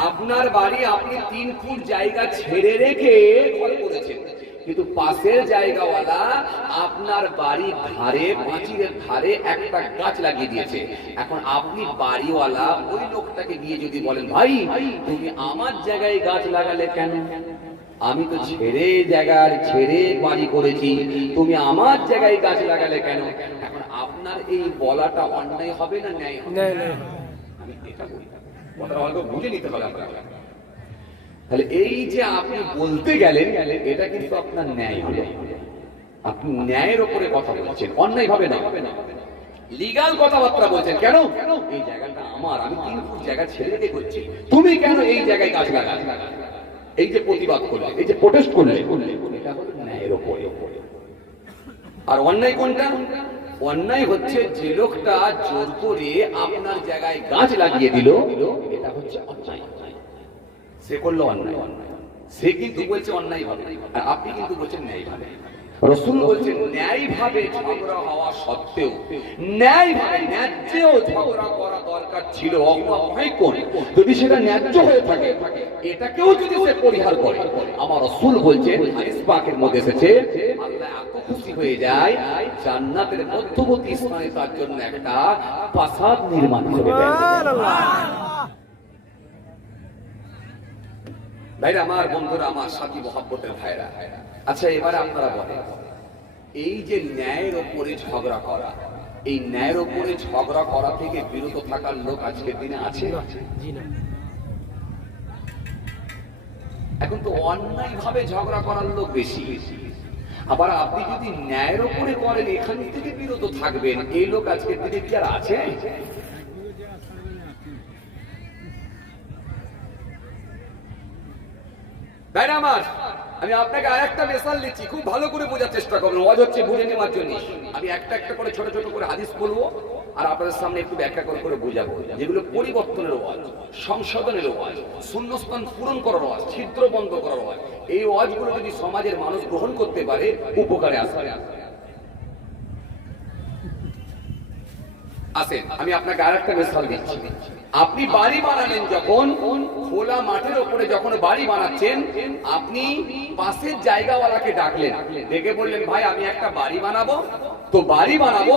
আপনার বাড়ি আপনি 3 ফুট জায়গা ছেড়ে রেখে ঘর করেছেন, কিন্তু পাশের জায়গাওয়ালা আপনার বাড়ির ধারে, পাঁচিলের ধারে একটা গাছ লাগিয়ে দিয়েছে। এখন আপনি বাড়িওয়ালা ওই লোকটাকে গিয়ে যদি বলেন, ভাই তুমি আমার জায়গায় গাছ লাগালে কেন? আমি তো ছেড়ে বাড়ি করেছি, তুমি আমার জায়গায় গাছ লাগালে কেন? এখন আপনার এই বলাটা অন্যায় হবে না ন্যায় হবে? আমি এটা বলি, কথাটা হয়তো বুঝে নিতে হবে আপনাকে। তাহলে এই যে আপনি বলতে গেলেন, এটা কিন্তু আপনার ন্যায় হলো। আপনি ন্যায়ের উপরে কথা বলছেন, অন্যায় ভাবে না, লিগাল কথাবার্তা বলছেন। কেন? এই জায়গাটা আমার, আমি 3 ফুট জায়গা ছেড়ে রেখে করছি, তুমি কেন এই জায়গায় গাছ লাগালে? এই যে প্রতিবাদ করলে, এই যে প্রোটেস্ট করলে, এটা হলো ন্যায়ের উপরে। আর অন্যায় কোনটা? অন্যায় হচ্ছে যে লোকটা জোর করে আপনার জায়গায় গাছ লাগিয়ে দিল, এটা হচ্ছে অন্যায়। সে করলো অন্যায়, সে কিন্তু বলছে অন্যায় ভাবে, আর আপনি কিন্তু বলছেন ন্যায় ভাবে। রাসূল বলছেন ন্যায়ভাবে ঝগড়া হওয়া সত্ত্বেও ন্যায়ভাবে ন্যায্যও ঝগড়া করা দরকার ছিল যদি সেটা ন্যায্য হয়ে থাকে এটাকেও যদি সে পরিহার করে আমার রাসূল বলছেন হাদিস পাকের মধ্যে এসেছে আল্লাহ এত খুশি হয়ে যায় জান্নাতের মধ্যবর্তী স্থানে তার জন্য একটা প্রাসাদ নির্মাণ করে দেন। ভাইরা আমার, বন্ধুরা আমার, সাথী মহব্বতের ভাইরা, আচ্ছা এবারে আপনারা বলেন এই যে ন্যায়ের ওপরে ঝগড়া করা, এই ন্যায়ের ওপরে ঝগড়া করা থেকে বিরত থাকার লোক আজকের দিনে আছে? এখন তো অন্যায় ভাবে ঝগড়া করার লোক বেশি। আবার আপনি যদি ন্যায়ের ওপরে করেন এখান থেকে বিরত থাকবেন, এই লোক আজকের দিনে কি আর আছে? ভাইরা আমার, আমি আপনাকে আরেকটা মিসাল দিচ্ছি, খুব ভালো করে বোঝার চেষ্টা করবেন। ওয়াজ হচ্ছে বুঝে নেওয়ার জন্য। আমি একটা একটা করে ছোট ছোট করে হাদিস বলবো আর আপনাদের সামনে একটু ব্যাখ্যা করে করে বোঝাবো, যেগুলো পরিবর্তনের ওয়াজ, সংশোধনের ওয়াজ, শূন্যস্থান পূরণ করার ওয়াজ, ছিদ্র বন্ধ করার ওয়াজ। এই ওয়াজগুলো যদি সমাজের মানুষ গ্রহণ করতে পারে উপকারে আসবে। আসেন আমি আপনাকে আরেকটা মিসাল দিচ্ছি। আপনি বাড়ি বানালেন, যখন খোলা মাঠের উপরে যখন বাড়ি বানাচ্ছেন, আপনি পাশের জায়গাওয়ালাকে ডাকলেন, ডেকে বললেন ভাই আমি একটা বাড়ি বানাবো, তো বাড়ি বানাবো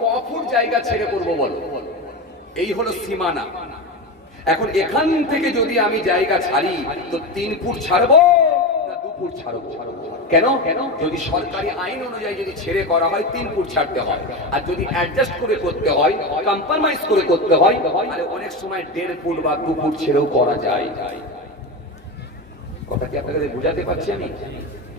ক ফুট জায়গা ছেড়ে করবো বলো, এই হলো সীমানা। এখন এখান থেকে যদি আমি জায়গা ছাড়ি তো 3 ফুট ছাড়বো না 2 ফুট ছাড়বো? কেন? যদি সরকারি আইন অনুযায়ী যদি ছেড়ে করা হয় 3 ফুট ছাড়তে হয়, আর যদি অ্যাডজাস্ট করে করতে হয়, কম্প্রোমাইজ করে করতে হয়, তাহলে অনেক সময় 1.5 ফুট বা 2 ফুট ছেড়েও করা যায়। কথা কি আপনাদের বোঝাতে পারছি? আমি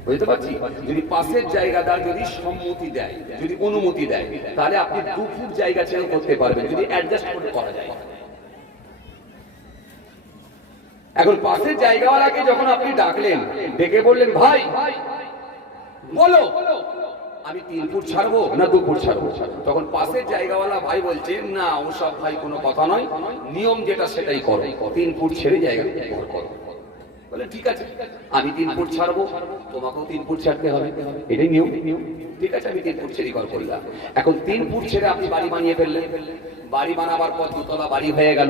বুঝতে পারছি? যদি পাশের জায়গাদার যদি সম্মতি দেয়, যদি অনুমতি দেয়, তাহলে আপনি 2 ফুট জায়গা ছেড়ে করতে পারবেন, যদি অ্যাডজাস্ট করে করা যায়। এখন পাশের জায়গাওয়ালাকে যখন আপনি ডাকলেন, ডেকে বললেন ভাই বলো আমি 3 ফুট ছাড়বো না 2 ফুট ছাড়বো, তখন পাশের জায়গাওয়ালা ভাই বলছে না ওসব ভাই কোনো কথা নয়, নিয়ম যেটা সেটাই করো, 3 ফুট ছেড়ে জায়গা করো। বলে ঠিক আছে আমি 3 ফুট ছাড়বো, তোমাকেও 3 ফুট ছাড়তে হবে, এটাই নিয়ম। ঠিক আছে আমি 3 ফুট ছেড়ে করলাম। এখন 3 ফুট ছেড়ে আপনি বাড়ি বানিয়ে ফেললেন। বাড়ি বানাবার পর 2 তলা বাড়ি হয়ে গেল।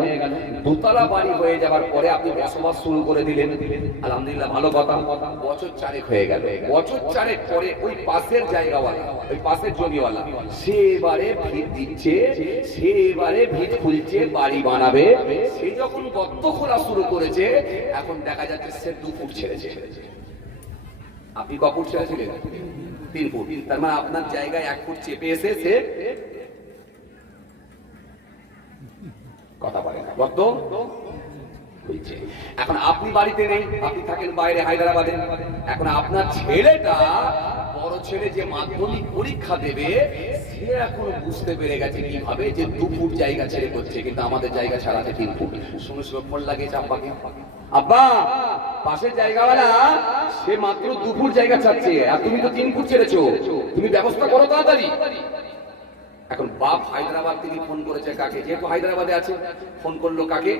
2 তলা বাড়ি হয়ে যাওয়ার পরে আপনি বসবাস শুরু করে দিলেন, আলহামদুলিল্লাহ ভালো কথা। বছর 4 হয়ে গেল। বছর 4 পরে ওই পাশের জায়গাওয়ালা, ওই পাশের জমিওয়ালা, সে এবারে ভিত দিচ্ছে, সে এবারে ভিত খুলছে, বাড়ি বানাবে। সে যখন গর্ত খোলা শুরু করেছে, এখন দেখা যাচ্ছে সে 2 ফুট ছেড়েছে। আপনি ক ফুট ছেড়েছিলেন? 3 ফুট। তার মানে আপনার জায়গায় 1 ফুট চেপে এসে সে কথা বলে না, গর্ত খুলছে। এখন আপনি বাড়িতে নেই, আপনি থাকেন বাইরে হায়দ্রাবাদে। এখন আপনার ছেলেটা, বড় ছেলে যে মাধ্যমিক পরীক্ষা দেবে, সে এখন বুঝতে পেরে গেছে কিভাবে যে 2 ফুট জায়গা ছেড়ে করছে, কিন্তু আমাদের জায়গা ছাড়াতে 3 ফুট। শুনে শুনে ফোন লাগিয়েছে আব্বাকে, আব্বা পাশের জায়গাওয়ালা সে মাত্র 2 ফুট জায়গা চাচ্ছে, আর তুমি তো 3 ফুট ছেড়েছো, তুমি ব্যবস্থা করো তাড়াতাড়ি। এখন বাপ হায়দ্রাবাদ থেকে ফোন করেছে কাকে, যেহেতু হায়দ্রাবাদে আছে, ফোন করলো কাকে?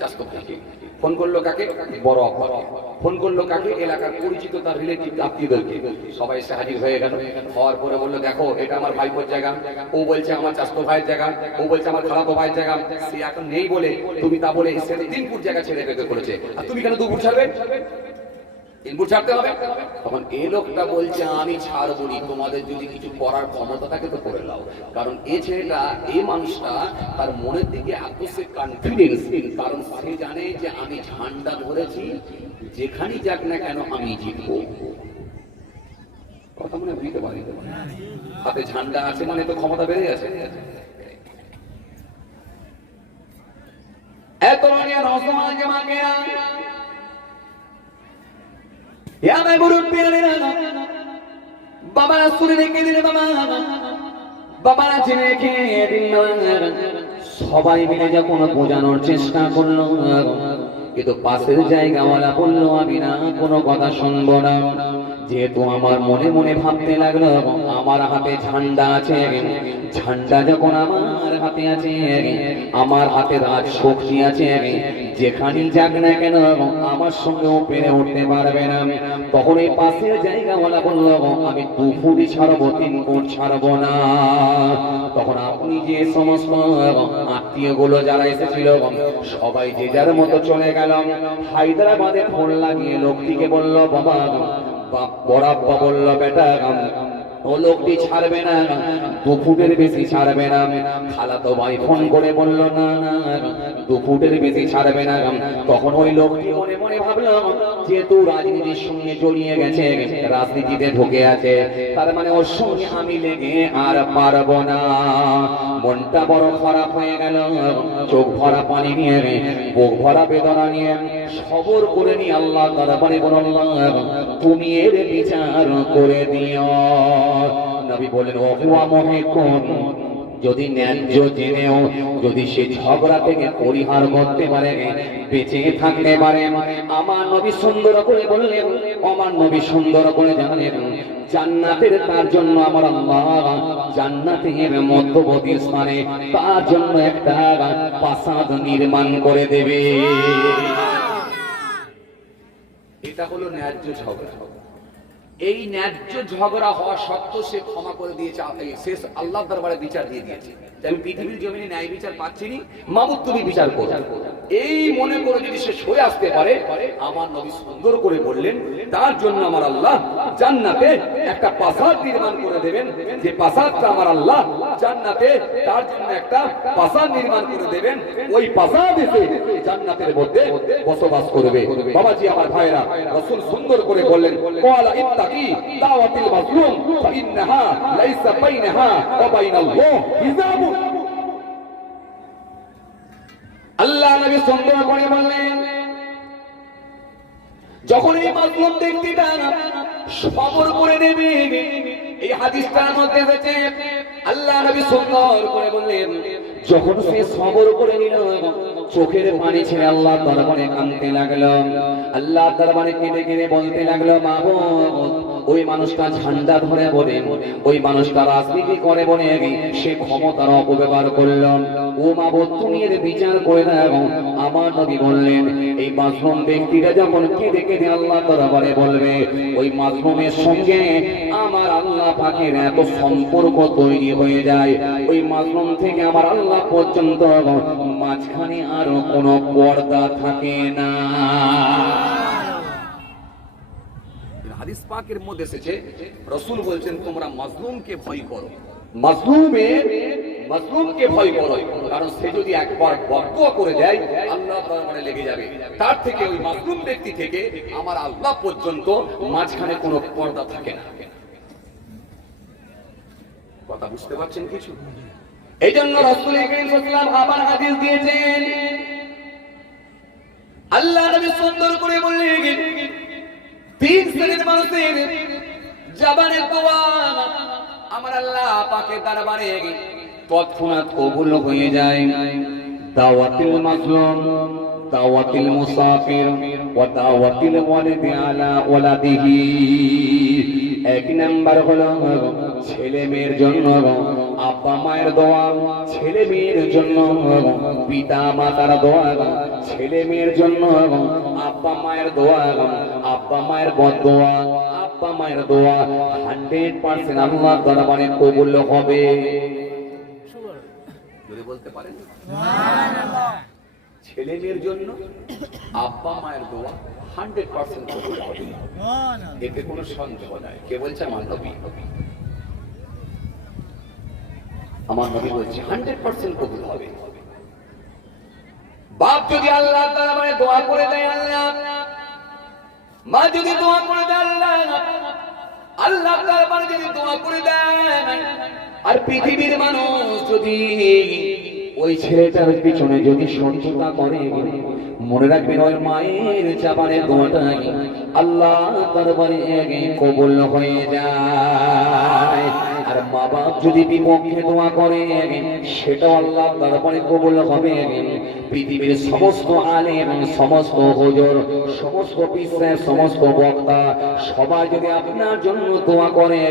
চাস্তো ভাইকে। ফোন করলো কাকে? বড় আব্বাকে। ফোন করলো কাকে? এলাকার পরিচিত তার রিলেটিভ আত্মীয়দেরকে। সবাই এসে হাজির হয়ে গেল। হওয়ার পরে বললো দেখো এটা আমার ভাইপোর জায়গা, ও বলছে আমার চাস্তো ভাইয়ের জায়গা, ও বলছে আমার খালাতো ভাইয়ের জায়গা। সে এখন নেই বলে তুমি তা বলে সে 3 ফুট জায়গা ছেড়ে বেঁধে করেছে, আর তুমি কেন 2 ফুট ছাড়বে? 3 ফুট ছাড়তে হবে। তখন এই লোকটা বলছে আমি ছাড়বো নি, তোমাদের যদি কিছু করার ক্ষমতা থাকে তো করে নাও। কারণ এই ছেলেটা, এই মানুষটা, তার মনের দিকে এত সে কনফিডেন্স, কারণ সে জানে যে আমি ঝান্ডা ধরেছি, যেখানেই যাক না কেন আমি জিতবো। কথা মনে বুঝতে পারি, হাতে ঝান্ডা আছে মানে তো ক্ষমতা বেড়ে গেছে। এত নজওয়ান জামাকে বাবারা শুনে রেখে দিলে, বাবারা জেনে রেখে দিল। সবাই মিলে যখন বোঝানোর চেষ্টা করলো, কিন্তু পাশের জায়গাওয়ালা বললো আমি না কোনো কথা শুনবো না। যেহেতু আমার মনে মনে ভাবতে লাগলো আমার হাতে ঝান্ডা আছে, ঝান্ডা যখন আমার হাতে আছে, আমার হাতে রাজ শক্তি আছে, যেখানেই যাক না কেন আমার সঙ্গেও পেরে উঠতে পারবে না। তখন এই পাশের জায়গাওয়ালা বলল আমি 2 ফুট ছাড়বো, 3 ফুট ছাড়বো না। তখন আপনি যে সমস্ত আত্মীয় গুলো যারা এসেছিল সবাই যে যার মতো চলে গেল। হায়দ্রাবাদে ফোন লাগিয়ে লোকটিকে বলল বাবা, বড়াপ্পা বলল বেটা ও লোকটি ছাড়বে না, 2 ফুটের বেশি ছাড়বে না। খালাতো ভাই ফোন করে বলল না না 2 ফুটের বেশি ছাড়বে না। তখন ওই লোকটি মনে মনে ভাবলো যেহেতু রাজনীতির সঙ্গে জড়িয়ে গেছে, রাজনীতিতে ঢুকে আছে, তার মানে ওর সঙ্গে আমি লেগে আর পারবো না। মনটা বড় খারাপ হয়ে গেল, চোখ ভরা পানি নিয়ে, বুক ভরা বেদনা নিয়ে সবর করে নিয়ে আল্লাহ দরবারে বলল তুমি এর বিচার করে দিও। নবী বলেন ও হুয়া মুহিকুন, যদি ন্যায্য জেনেও যদি সে ঝগড়া থেকে পরিহার করতে পারে, বেঁচে থাকতে পারে, আমার নবী সুন্দর করে বললেন, আমার নবী সুন্দর করে জানালেন জান্নাতের তার জন্য আমার আল্লাহ জান্নাতের মধ্যবর্তী স্থানে তার জন্য একটা প্রাসাদ নির্মাণ করে দেবে। এটা হলো ন্যায্য ঝগড়া। এই ন্যায্য ঝগড়া হওয়া সত্ত্বেও সে ক্ষমা করে দিয়েছে, শেষ আল্লাহর দরবারে বিচার দিয়ে দিয়েছে আমি পৃথিবীর জমিনে ন্যায় বিচার পাচ্ছিনি, মাবুদ তুমি বিচার করো। এই মনে করে যদি সে সরে আসতে পারে, আমার নবী সুন্দর করে বললেন তার জন্য আমার আল্লাহ জান্নাতে একটা প্রাসাদ নির্মাণ করে দেবেন, যে প্রাসাদটা আমার আল্লাহ জান্নাতে তার জন্য একটা প্রাসাদ নির্মাণ করে দেবেন, ওই প্রাসাদ এসে জান্নাতের মধ্যে বসবাস করবে। বাবাজি আমার ভাইরা, রাসূল সুন্দর করে বললেন ওয়ালা ইত্তাকি দাওয়াতিল মাজলুম ফাইন্নাহা লাইসা বাইনাহা ওয়া বাইনাল্লাহ হিজাবুন। আল্লাহ নবী সুন্দর করে বললেন যখন এই মাজলুম ব্যক্তিটা সবর করে নেবে, এই হাদিসটার মধ্যে এসেছে আল্লাহ নবী সুন্দর করে বললেন যখন সে সবর করে নিল, চোখের পানি ছেড়ে আল্লাহ দরবারে কাঁদতে লাগলো, আল্লাহ দরবারে কেঁদে কেঁদে বলতে লাগলো মাবুদ ওই মানুষটা ঝান্ডা ধরে বলে, ওই মানুষটা রাজনীতি করে বলে সে ক্ষমতার অপব্যবহার করল, ও মাবুদ তুমি এর বিচার করে দাও। আমার নবী বললেন এই মাজলুম ব্যক্তিটা যখন কেঁদে কেঁদে আল্লাহ দরবারে বলবে, ওই মাজলুমের সঙ্গে আমার আল্লাহ পাকের এত সম্পর্ক তৈরি হয়ে যায়, ওই মাজলুম থেকে আমার আল্লাহ পর্যন্ত মাঝখানে আর কোনো পর্দা থাকে না। হাদিস পাকের মধ্যে এসেছে রাসূল বলেছেন তোমরা মাজলুমকে ভয় করো, মাজলুমকে ভয় করো, কারণ সে যদি একবার বদদুয়া করে দেয় আল্লাহ দরবারে লেগে যাবে, তার থেকে ওই মাজলুম ব্যক্তি থেকে আমার আল্লাহ পর্যন্ত মাঝখানে কোনো পর্দা থাকে না। কথা বুঝতে পারছেন কিছু? এই জন্য রাসূল কারীম সাল্লাল্লাহু আলাইহি ওয়াসাল্লাম আবার হাদিস দিয়েছেন, আল্লাহ নবী সুন্দর করে বললেন 3 শ্রেণীর মানুষের জবানের দোয়া আমার আল্লাহ পাকের দরবারে তৎক্ষণাৎ কবুল হয়ে যায়। দাওয়াতুল মাজলুম, দাওয়াতুল মুসাফির ওয়া দাওয়াতুল ওয়ালিদি আলা ওয়ালাদিহি। 1 নাম্বার হলো ছেলে মেয়ের জন্য আব্বা মায়ের দোয়া, ছেলে মেয়ের জন্য পিতা মাতার দোয়া, ছেলে মেয়ের জন্য আব্বা মায়ের দোয়া, আব্বা মায়ের বদদোয়া, আব্বা মায়ের দোয়া 100% আল্লাহর দরবারে কবুল হবে। যদি বলতে পারেন সুবহানাল্লাহ। ছেলে মেয়ের জন্য আব্বা মায়ের দোয়া 100% কবুল হবে, এতে কোনো সন্দেহ নাই। কে বলছে? আমার নবী। আমার নবী বলছে 100% কবুল হবে। বাপ যদি আল্লাহর দরবারে দোয়া করে দেয় আল্লাহ, মা যদি দোয়া করে দেয় আল্লাহ, আল্লাহর দরবারে যদি দোয়া করে দেয়, আর পৃথিবীর মানুষ যদি ওই ছেলেটার পিছনে যদি সন্তুষ্টা করে, মনে রাখবেন ওই মায়ের জবানের দোয়াটা আল্লাহ দরবারে কবুল হয়ে যায়। আর আর মা বাপ যদি বিপক্ষে দোয়া করে সেটাও আল্লাহ দরবারে কবুল হবে। পৃথিবীর সমস্ত আলেম, সমস্ত হুজুর, সমস্ত পীর, সমস্ত বক্তা সবাই যদি আপনার জন্য দোয়া করে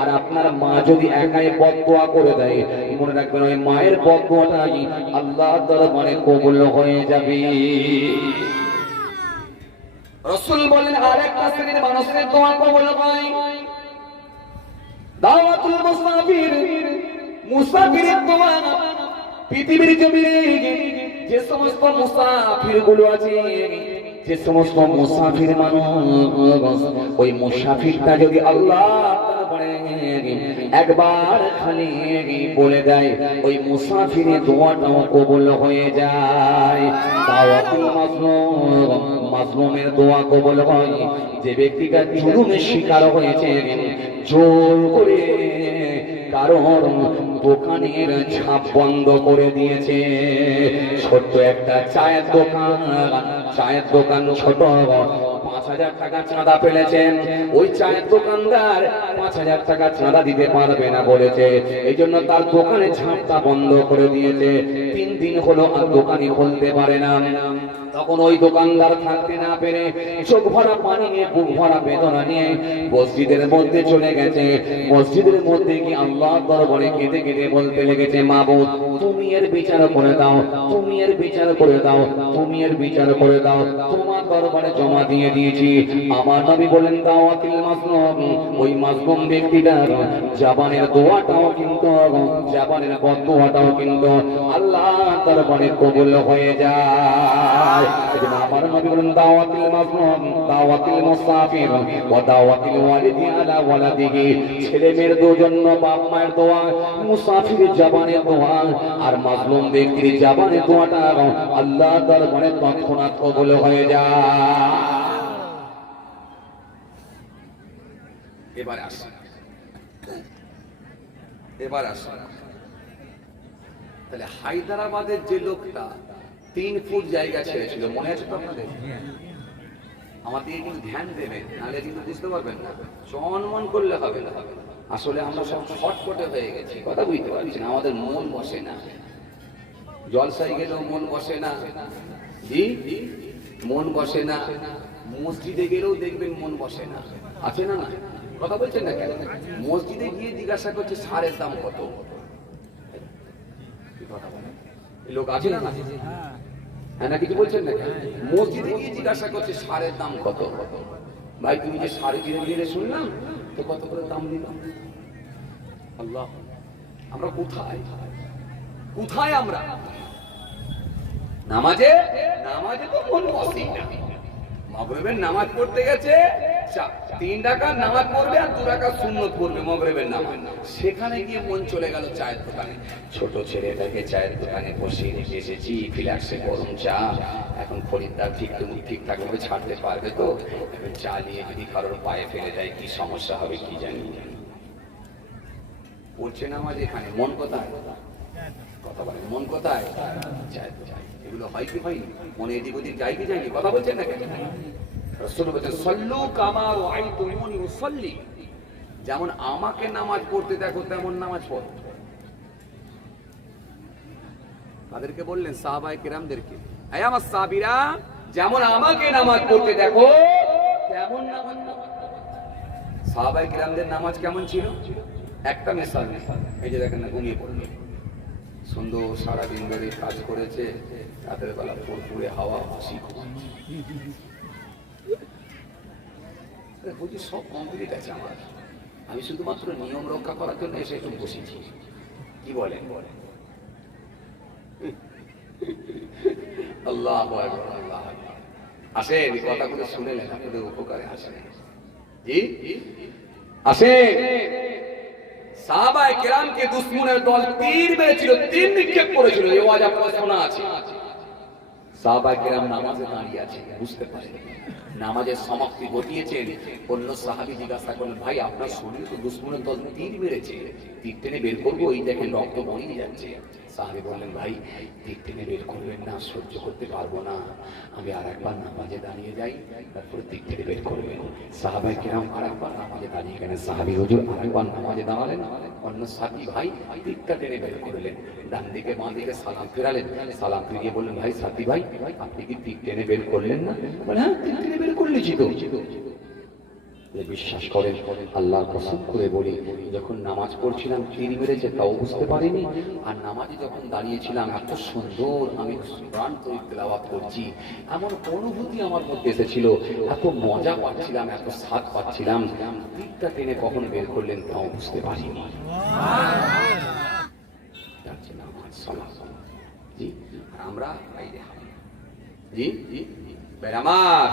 আর আপনার মা যদি একাই বদদোয়া করে দেয়, মনে রাখবেন ওই মায়ের বদদোয়াটাই আল্লাহ দরবারে কবুল হয়ে যাবে। রাসূল বলেন আরেকটা শ্রেণীর মানুষের দোয়া কবুল হয়, দাওয়াতুল মুসাফির, মুসাফিরের দোয়া। পৃথিবীর জমিনে যে সমস্ত মুসাফির গুলো আছে, যে সমস্ত মুসাফির মানুষ, ওই মুসাফিরটা যদি আল্লাহ একবার খালি বলে দেয়, ওই মুসাফিরের দোয়াটাও কবুল হয়ে যায়। দাওয়াতুল মাজলুম, মাজলুমের দোয়া কবুল হয়। যে ব্যক্তিটা জুলুমের শিকার হয়েছে, জোর করে কারণ দোকানের ছাপ বন্ধ করে দিয়েছে, ছোট্ট একটা চায়ের দোকান ছোট, 5,000 টাকা চাঁদা ফেলেছেন, ওই চায়ের দোকানদার 5,000 টাকা চাঁদা দিতে পারবে না বলেছে, এই জন্য তার দোকানে ছাপটা বন্ধ করে দিয়েছে। 3 দিন হলো আর দোকানই খুলতে পারে না। তখন ওই দোকানদার থাকতে না পেরে চোখ ভরা পানি নিয়ে, বুক ভরা বেদনা নিয়ে মসজিদের মধ্যে চলে গেছে। মসজিদের মধ্যে কি আল্লাহ দরবারে কেঁদে কেঁদে বলতে লেগেছে, মাবুদ তুমি এর বিচার করে দাও, তুমি এর বিচার করে দাও, তুমি এর বিচার করে দাও, তোমার দরবারে জমা দিয়ে দিয়েছি। আমার নবী বলেন দাওয়াতুল মাজলুম, ওই মাজলুম ব্যক্তিটার জাবানের দোয়াটাও কিন্তু, জাবানের বদদোয়াটাও কিন্তু আল্লাহ দরবারে কবুল হয়ে যায়। আমার নবী বলেন দাওয়াতুল মাজলুম, দাওয়াতুল মুসাফির ওয়া দাওয়াতুল ওয়ালিদি আলা ওয়ালাদিহি, ছেলে মেয়ের জন্য বাপ মায়ের দোয়া, মুসাফিরের জাবানের দোয়া আর মাজলুম ব্যক্তির জাবানের দোয়াটা আল্লাহ দরবারে তৎক্ষণাৎ কবুল হয়ে যায়। এবার আসুন তাহলে হায়দ্রাবাদের যে লোকটা 3 ফুট জায়গা ছেড়েছিল, মনে আছে তো আপনাদের? আমাদের কিন্তু ধ্যান দেবেন, নাহলে কিন্তু বুঝতে পারবেন না, চনমন করলে হবে না। আসলে আমরা সব শর্টকটে হয়ে গেছি, কথা বুঝতে পারছি না, আমাদের মন বসে না। জলসায় গেলেও মন বসে না, জি মন বসে না। মসজিদে গেলেও দেখবেন মন বসে না, আছে না? না কথা বলছেন না কেন? মসজিদে গিয়ে জিজ্ঞাসা করছে সারের দাম কত, লোক আছে না? হ্যাঁ না, কিছু বলছেন না কেন? মসজিদে গিয়ে জিজ্ঞাসা করছে সারের দাম কত। ভাই তুমি যে সারে ধীরে ধীরে শুনলাম তো কত করে দাম দিলাম। আল্লাহ, আমরা কোথায় কোথায়? আমরা নামাজে তো মন বসেই না। মাগরিবের নামাজ পড়তে গেছে, 3 রাকাত নামাজ পড়বে আর 2 রাকাত সুন্নত পড়বে মাগরিবের নামাজ, সেখানে গিয়ে মন চলে গেল চায়ের দোকানে। ছোট ছেলেটাকে চায়ের দোকানে বসিয়ে রেখে এসেছি, ফ্লাক্সে গরম চা। এখন খরিদ্দার ঠিকঠাক ভাবে ছাড়তে পারবে তো? এখন চা নিয়ে যদি কারোর পায়ে ফেলে যায় কি সমস্যা হবে কি জানি। পড়ছে নামাজ, এখানে মন কোথায়? কথা বলে মন কোথায়? চায়ের দোকানে। এগুলো হয় কি হয়নি? মনে এদিক ওদিক যায় কি যায়নি? কথা বলছেন না কেন? রাসূল বলেছেন সাল্লু কামা রাআইতুমুনি উসাল্লি, যেমন আমাকে নামাজ পড়তে দেখো তেমন নামাজ পড়ো। তাদেরকে বললেন সাহাবায়ে কেরামদেরকে, আয় আমার সাহাবীরা, যেমন আমাকে নামাজ পড়তে দেখো তেমন নামাজ পড়ো। সাহাবায়ে কেরামদের নামাজ কেমন ছিল? একটা মিসাল, এই যে দেখেন না, ঘুমিয়ে পড়লো, সুন্দর সারাদিন ধরে কাজ করেছে, রাতের বেলা ফুরফুরে হাওয়া, হাসি বুঝি সব কমপ্লিট আছে আমার, আমি শুধুমাত্র নিয়ম রক্ষা করার জন্য এসে একটু বসেছি। কি বলেন? আল্লাহ আল্লাহ আসেন, কথাগুলো শুনেলেন, আপনাদের উপকারে আসেন। জি আসেন। সাহাবায়ে কেরামকে দুশমনের দল তীর মেরেছিল, তীর নিক্ষেপ করেছিল, এই আওয়াজ আপনারা শোনা আছে। সাহাবায়ে কেরাম নামাজে দাঁড়িয়ে আছে, বুঝতে পারেন নামাজের সমাপ্তি ঘটিয়েছেন। অন্য সাহাবী জিজ্ঞাসা করলেন, ভাই আপনার শরীর তো দুশমনের দল তীর মেরেছে, তীর টেনে বের করবো, এই দেখেন রক্ত বহিয়ে যাচ্ছে। সাহাবী বললেন, ভাই দিক থেকে বের করবেন না, সহ্য করতে পারবো না, আমি আর একবার নামাজে দাঁড়িয়ে যাই, তারপরে দিক থেকে বের করবেন। সাহাবাই কিরাম আর একবার নামাজে দাঁড়িয়ে গেলেন। সাহাবী হুজুর আরেকবার নামাজে দাঁড়ালেন, অন্য সাথী ভাই দিকটা টেনে বের করলেন, ডান দিকে বাঁ দিকে সালাম ফেরালেন। সালাম ফিরিয়ে বললেন, ভাই সাথী ভাই আপনি কি দিক টেনে বের করলেন না? বলে, হ্যাঁ দিক টেনে বের করলেছি তো। বিশ্বাস করেন, আল্লাহর কসম করে বলি, যখন নামাজ পড়ছিলাম তীর মেরেছে তাও বুঝতে পারিনি, আর নামাজে যখন দাঁড়িয়েছিলাম এত সুন্দর আমি প্রাণ তৈরি তেলাওয়াত করছি, এমন অনুভূতি আমার মধ্যে এসেছিল, এত মজা পাচ্ছিলাম, এত স্বাদ পাচ্ছিলাম, দিকটা টেনে কখন বের করলেন তাও বুঝতে পারিনি। জি আমরা জি জি বেরামার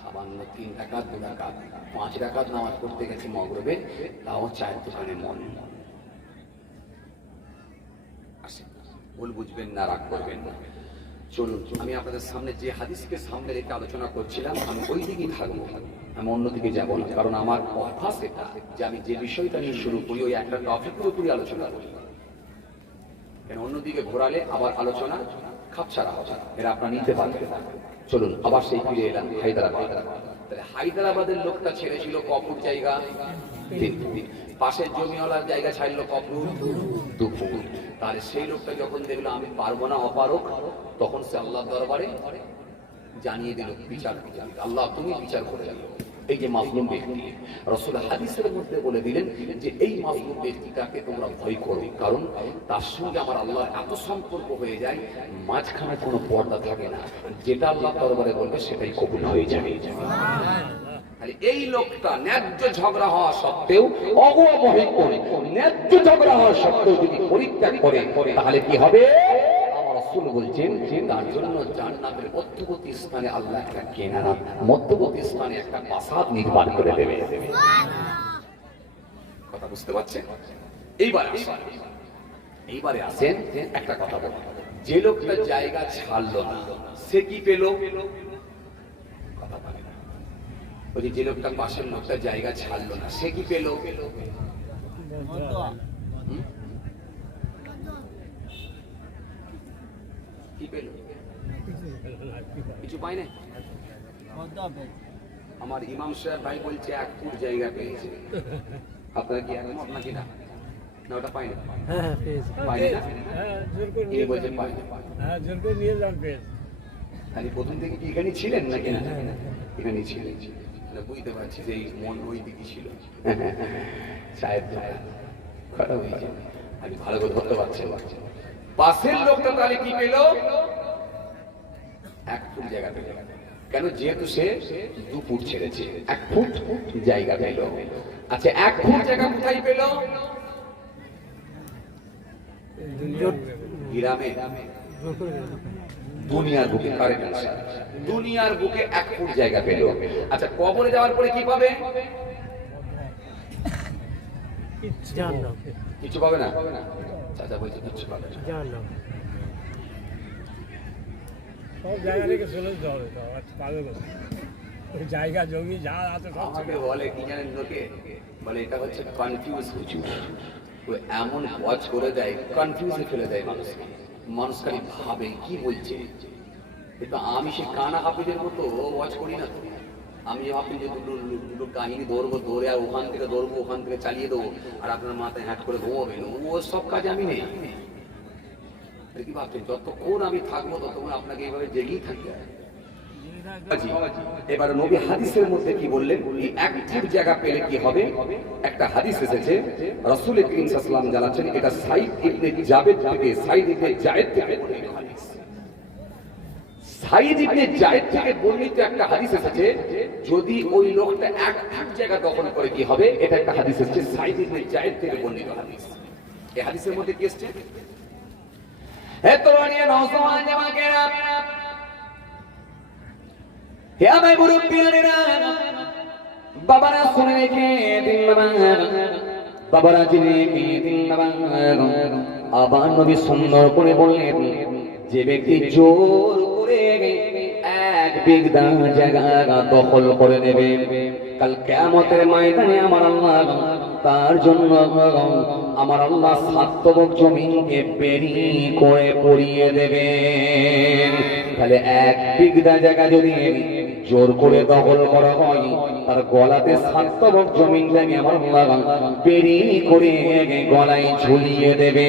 সামান্য 3 রাকাত 2 রাকাত 5 রাকাত নামাজ পড়তে গেছি মগরিবে, তাও চায়ের দোকানে মন। আসেন, ভুল বুঝবেন না, রাগ করবেন না। চলুন আমি আপনাদের সামনে যে হাদিসকে সামনে রেখে আলোচনা করছিলাম, আমি ওই দিকেই থাকবো, আমি অন্যদিকে যাবো না, কারণ আমার অভ্যাস এটা যে আমি যে বিষয়টা নিয়ে শুরু করি ওই একটা টপিকের উপরই আলোচনা করি, কেন অন্যদিকে ঘোরালে আবার আলোচনা খাপছাড়া হবে, এরা আপনারা নিতে পারবেন না। চলুন আবার সেই ফিরে এলাম হায়দ্রাবাদ। তাহলে হায়দ্রাবাদের লোকটা ছেড়েছিল কপুর জায়গা 3 ফুট, পাশের জমিওয়ালার জায়গা ছাড়লো কপুর 2 ফুট। তাহলে সেই লোকটা যখন দেখলো আমি পারবো না, অপারক, তখন সে আল্লাহর দরবারে জানিয়ে দিল বিচার, আল্লাহ তুমি বিচার করে দিল। এই যে মাসলুম ব্যক্তি, রাসূল হাদিসের মধ্যে বলে দিলেন যে এই মাসলুম ব্যক্তিটাকে তোমরা ভয় করো, কারণ তার সঙ্গে আমার আল্লাহর এত সম্পর্ক হয়ে যায়, মাঝখানে কোনো পর্দা থাকে না, যেটা আল্লাহ দরবারে বলবে সেটাই কবুল হয়ে যাবে। তাহলে এই লোকটা ন্যায্য ঝগড়া হওয়া সত্ত্বেও অবহেলা করে, ন্যায্য ঝগড়া হওয়া সত্ত্বেও যদি পরিত্যাগ করে, তাহলে কি হবে? রাসূল বলছেন তার জন্য জান্নাতের মধ্যবর্তী স্থানে আল্লাহ একটা কিনারা, মধ্যবর্তী স্থানে একটা প্রাসাদ নির্মাণ করে দেবে। কথা বুঝতে পারছেন? এইবারে আসেন একটা কথা বলি, যে লোকটা জায়গা ছাড়লো না সে কি পেল? কথা বলে না, ওই যে লোকটা পাশের লোকটা জায়গা ছাড়লো না সে কি পেল? কিছু পাই না। আমার ইমাম সাহেব ভাই বলছে 1 ফুট জায়গা পেয়েছে, আপনারা কি একমত নাকি না? না ওটা পাই না, পাই না, এই বলছে পাই না। তাহলে প্রথম থেকে কি এখানে ছিলেন নাকি না? এখানে ছিলেন, বুঝতে পারছি যে এই মন ওই দিকে ছিল। সাহেব খারাপ হয়েছে, আমি ভালো করে ধরতে পারছি। পাশের লোকটা তাহলে কি পেল? 1 ফুট জায়গা পেল, কেন? যেহেতু সে 2 ফুট ছেড়েছে, 1 ফুট জায়গা পেল। আচ্ছা 1 ফুট জায়গা কোথায় পেল? গ্রামে, দুনিয়ার বুকে। কারেক্ট আনসার, দুনিয়ার বুকে 1 ফুট জায়গা পেল। আচ্ছা কবরে যাওয়ার পরে কি পাবে? কিছু পাবে না। চাচা বলছে কিছু পাবে না, সব জায়গা থেকে চলে যেতে হবে, পাবে জায়গা জমি যা আছে আমাকে বলে কি জানেন লোকে, বলে এটা হচ্ছে কনফিউজ হুজুর, ও এমন ওয়াচ করে দেয়, কনফিউজে ফেলে দেয় মানুষকে, মানুষ খালি ভাবে কি বলছে। কিন্তু আমি সে কানা হাফিজের মতো ওয়াচ করি না। আমি ভাবছি যে দুটো কাহিনী ধরবো, ধরে আর ওখান থেকে ধরবো, ওখান থেকে চালিয়ে দেবো, আর আপনার মাথায় হ্যাট করে ঘুমাবেন, ও সব কাজে আমি নেই। কি ভাবছেন যতক্ষণ আমি থাকবো ততক্ষণ আপনাকে এইভাবে জেগেই থাকতে হবে। এবার নবী হাদিসের মধ্যে কি বললেন? 1 ফুট জায়গা পেলে কি হবে? একটা হাদিস এসেছে, রাসূল করিম সাল্লাল্লাহু আলাইহি ওয়াসাল্লাম জানাচ্ছেন, এটা সাইদ ইবনে জাবেদ থেকে, সাইদ ইবনে জায়েদ থেকে বর্ণিত হাদিস। সাইদ ইবনে জায়েদ থেকে বর্ণিত একটা হাদিস এসেছে, যদি ওই লোকটা 1 ফুট জায়গা দখল করে কি হবে? এটা একটা হাদিস এসেছে সাইদ ইবনে জায়েদ থেকে বর্ণিত হাদিস। এই হাদিসের মধ্যে কি এসেছে? হে তরুণীরা, নওজওয়ান জামাকেরা, হে আমার মুরব্বিয়ানেরা, বাবারা শুনে রেখে দিন, বাবারা জেনে রেখে দিন। আবার নবী সুন্দর করে বললেন, যে ব্যক্তি জোর করে 1 বিঘা জায়গা দখল করে নেবে। কাল কিয়ামতের ময়দানে আমার আল্লাহ তার জন্য আমার আল্লাহ সাতবক জমিনকে বেরি করে পড়িয়ে দেবে। তাহলে এক বিঘা জায়গা যদি জোর করে দখল করা হয়, তার গলাতে সাতবক জমিনটাকে আমার আল্লাহ বেরি করে গলায় ঝুলিয়ে দেবে।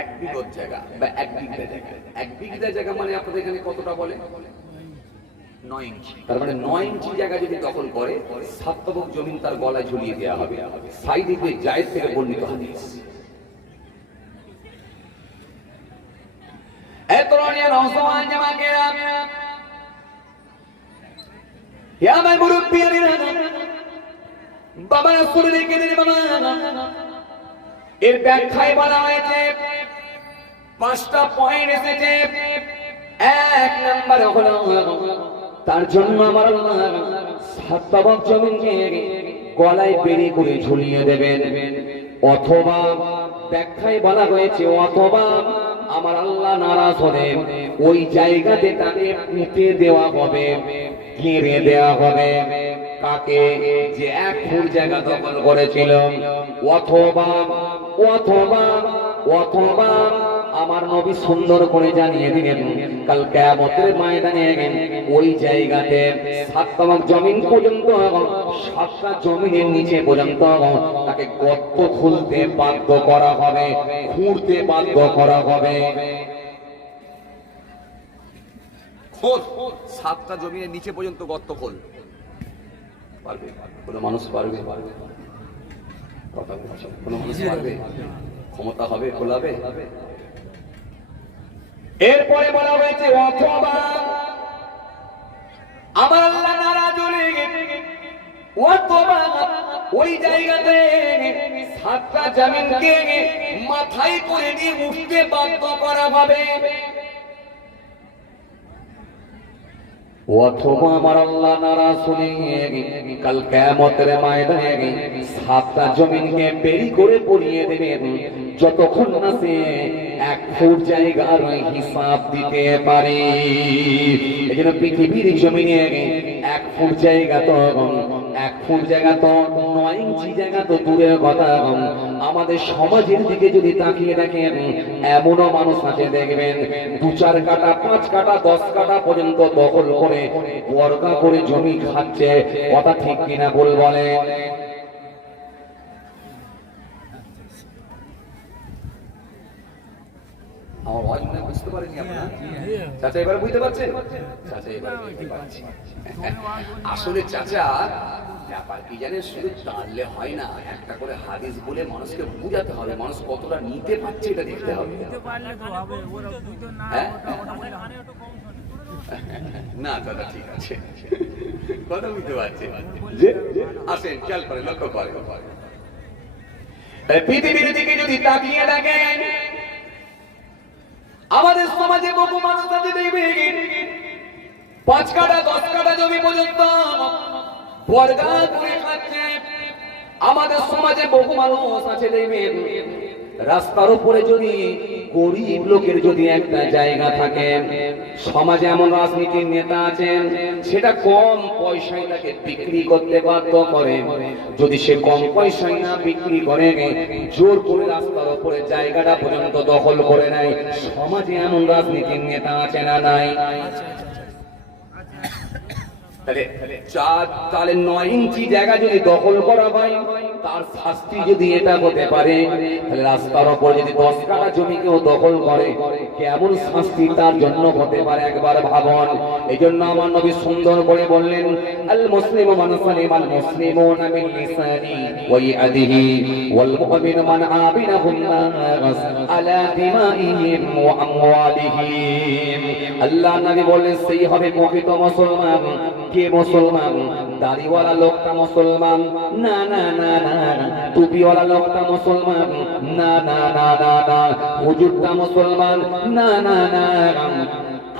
এক বিঘা জায়গা বা এক বিঘা জায়গা, এক বিঘা জায়গা মানে আপনাদের এখানে কতটা বলে? 9 ইঞ্চি। তার মানে 9 ইঞ্চি জায়গা যদি দখল করে, সাতবক জমিন তার গলায় ঝুলিয়ে দেওয়া হবে। সাইদ ইবনে জায়েদ থেকে বর্ণিত হাদিস। এতরণীয় নওজওয়ান জামাকেরা, হে আমার মুরব্বিয়ানেরা, বাবা রাসূলের কেনের বাবা, এর ব্যাখ্যায় বলা হয়েছে 5টা পয়েন্ট এসেছে। 1 নাম্বার হলো তার জন্য আমার আল্লাহ সাতবক জমিনকে গলায় বেরি করে ঝুলিয়ে দেবেন। অথবা ব্যাখ্যায় বলা হয়েছে অথবা আমার আল্লাহ নারাজ হলে ওই জায়গাতে তাকে পুঁতে দেওয়া হবে, ঘিরে দেওয়া হবে। কাকে? যে 1 ফুট জায়গা দখল করেছিল। অথবা অথবা অথবা আমার নবী সুন্দর করে জানিয়ে দিলেন কাল কিয়ামতের ময়দানে ওই জায়গাতে সাতবক জমিন পর্যন্ত, 7টা জমিনের নিচে পর্যন্ত তাকে গর্ত খুলতে বাধ্য করা হবে, খুঁড়তে বাধ্য করা হবে। 7টা জমিনের নিচে পর্যন্ত গর্ত খোল পারবে? কোনো মানুষ পারবে? কথা বলছে, কোনো মানুষ পারবে? ক্ষমতা হবে খোলাবে? এরপরে বলা হয়েছে অথবা আমার আল্লাহ নারাজ হলে অথবা ওই জায়গাতে 7টা জমিনকে মাথায় করে নিয়ে উঠতে বাধ্য করা হবে। অথবা আমার আল্লাহ নারাজ হলে কাল কিয়ামতের ময়দানে 7টা জমিনকে বেরি করে পড়িয়ে দেবেন, যতক্ষণ না সে 1 ফুট জায়গার হিসাব দিতে পারে। এজন্য পৃথিবীর জমিনে 1 ফুট জায়গা তো 1 ফুট জায়গা তো 9 ইঞ্চি জায়গা তো দূরের কথা, আমাদের সমাজের দিকে যদি তাকিয়ে দেখেন এমনও মানুষ আছে দেখবেন 2-4 কাঠা 5 কাঠা 10 কাঠা পর্যন্ত দখল করে বর্গা করে জমি খাচ্ছে। কথা ঠিক কিনা বল বলে? আমার ওয়াজ মনে বুঝতে পারেনি আপনারা? চাচা এবার বুঝতে পারছেন? চাচা এবার বুঝতে পারছি। আসলে চাচা ব্যাপার কি জানেন, শুধু জানলে হয় না, একটা করে হাদিস বলে মানুষকে বুঝাতে হবে, মানুষ কতটা নিতে পারছে এটা দেখতে হবে। হ্যাঁ না দাদা ঠিক আছে, কথা বুঝতে পারছে। আসেন খেয়াল করে লক্ষ্য করে, পৃথিবীর দিকে যদি তাকিয়ে দেখেন আমাদের সমাজে বহু মানুষ আছে দেখবেন 5 কাঠা 10 কাঠা জমি পর্যন্ত বর্গা করে খাচ্ছে। আমাদের সমাজে বহু মানুষ আছে দেখবেন রাস্তার উপরে যদি গরিব লোকের যদি একটা জায়গা থাকে, সমাজে এমন রাজনীতির নেতা আছেন সেটা কম পয়সায় তাকে বিক্রি করতে বাধ্য করে। যদি সে কম পয়সায় না বিক্রি করে জোর করে রাস্তার উপরে জায়গাটা পর্যন্ত দখল করে নেয়, সমাজে এমন রাজনীতির নেতা আছে না নাই? তাহলে 9 ইঞ্চি জায়গা যদি দখল করা হয় তার শাস্তি যদি এটা হতে পারে, তাহলে রাস্তার উপর যদি 10 কাঠা জমি কেউ দখল করে কেমন শাস্তি তার জন্য হতে পারে একবার ভাবুন। এই জন্য আমার নবী সুন্দর করে বললেন আল মুসলিমু মান সালিমাল মুসলিমুনা মিন লিসানি ওয়া ইয়াদিহি ওয়াল মুমিনু মান আবিনাহুম নাস আলা দিমাইহিম ওয়া আমওয়ালিহিম। আল্লাহ নবী বললেন সেই হবে প্রকৃত মুসলমান। কে মুসলমান? দাড়িওয়ালা লোকটা মুসলমান না, না না না। টুপিওয়ালা লোকটা মুসলমান না, না না না না। হুজুরটা মুসলমান না, না না।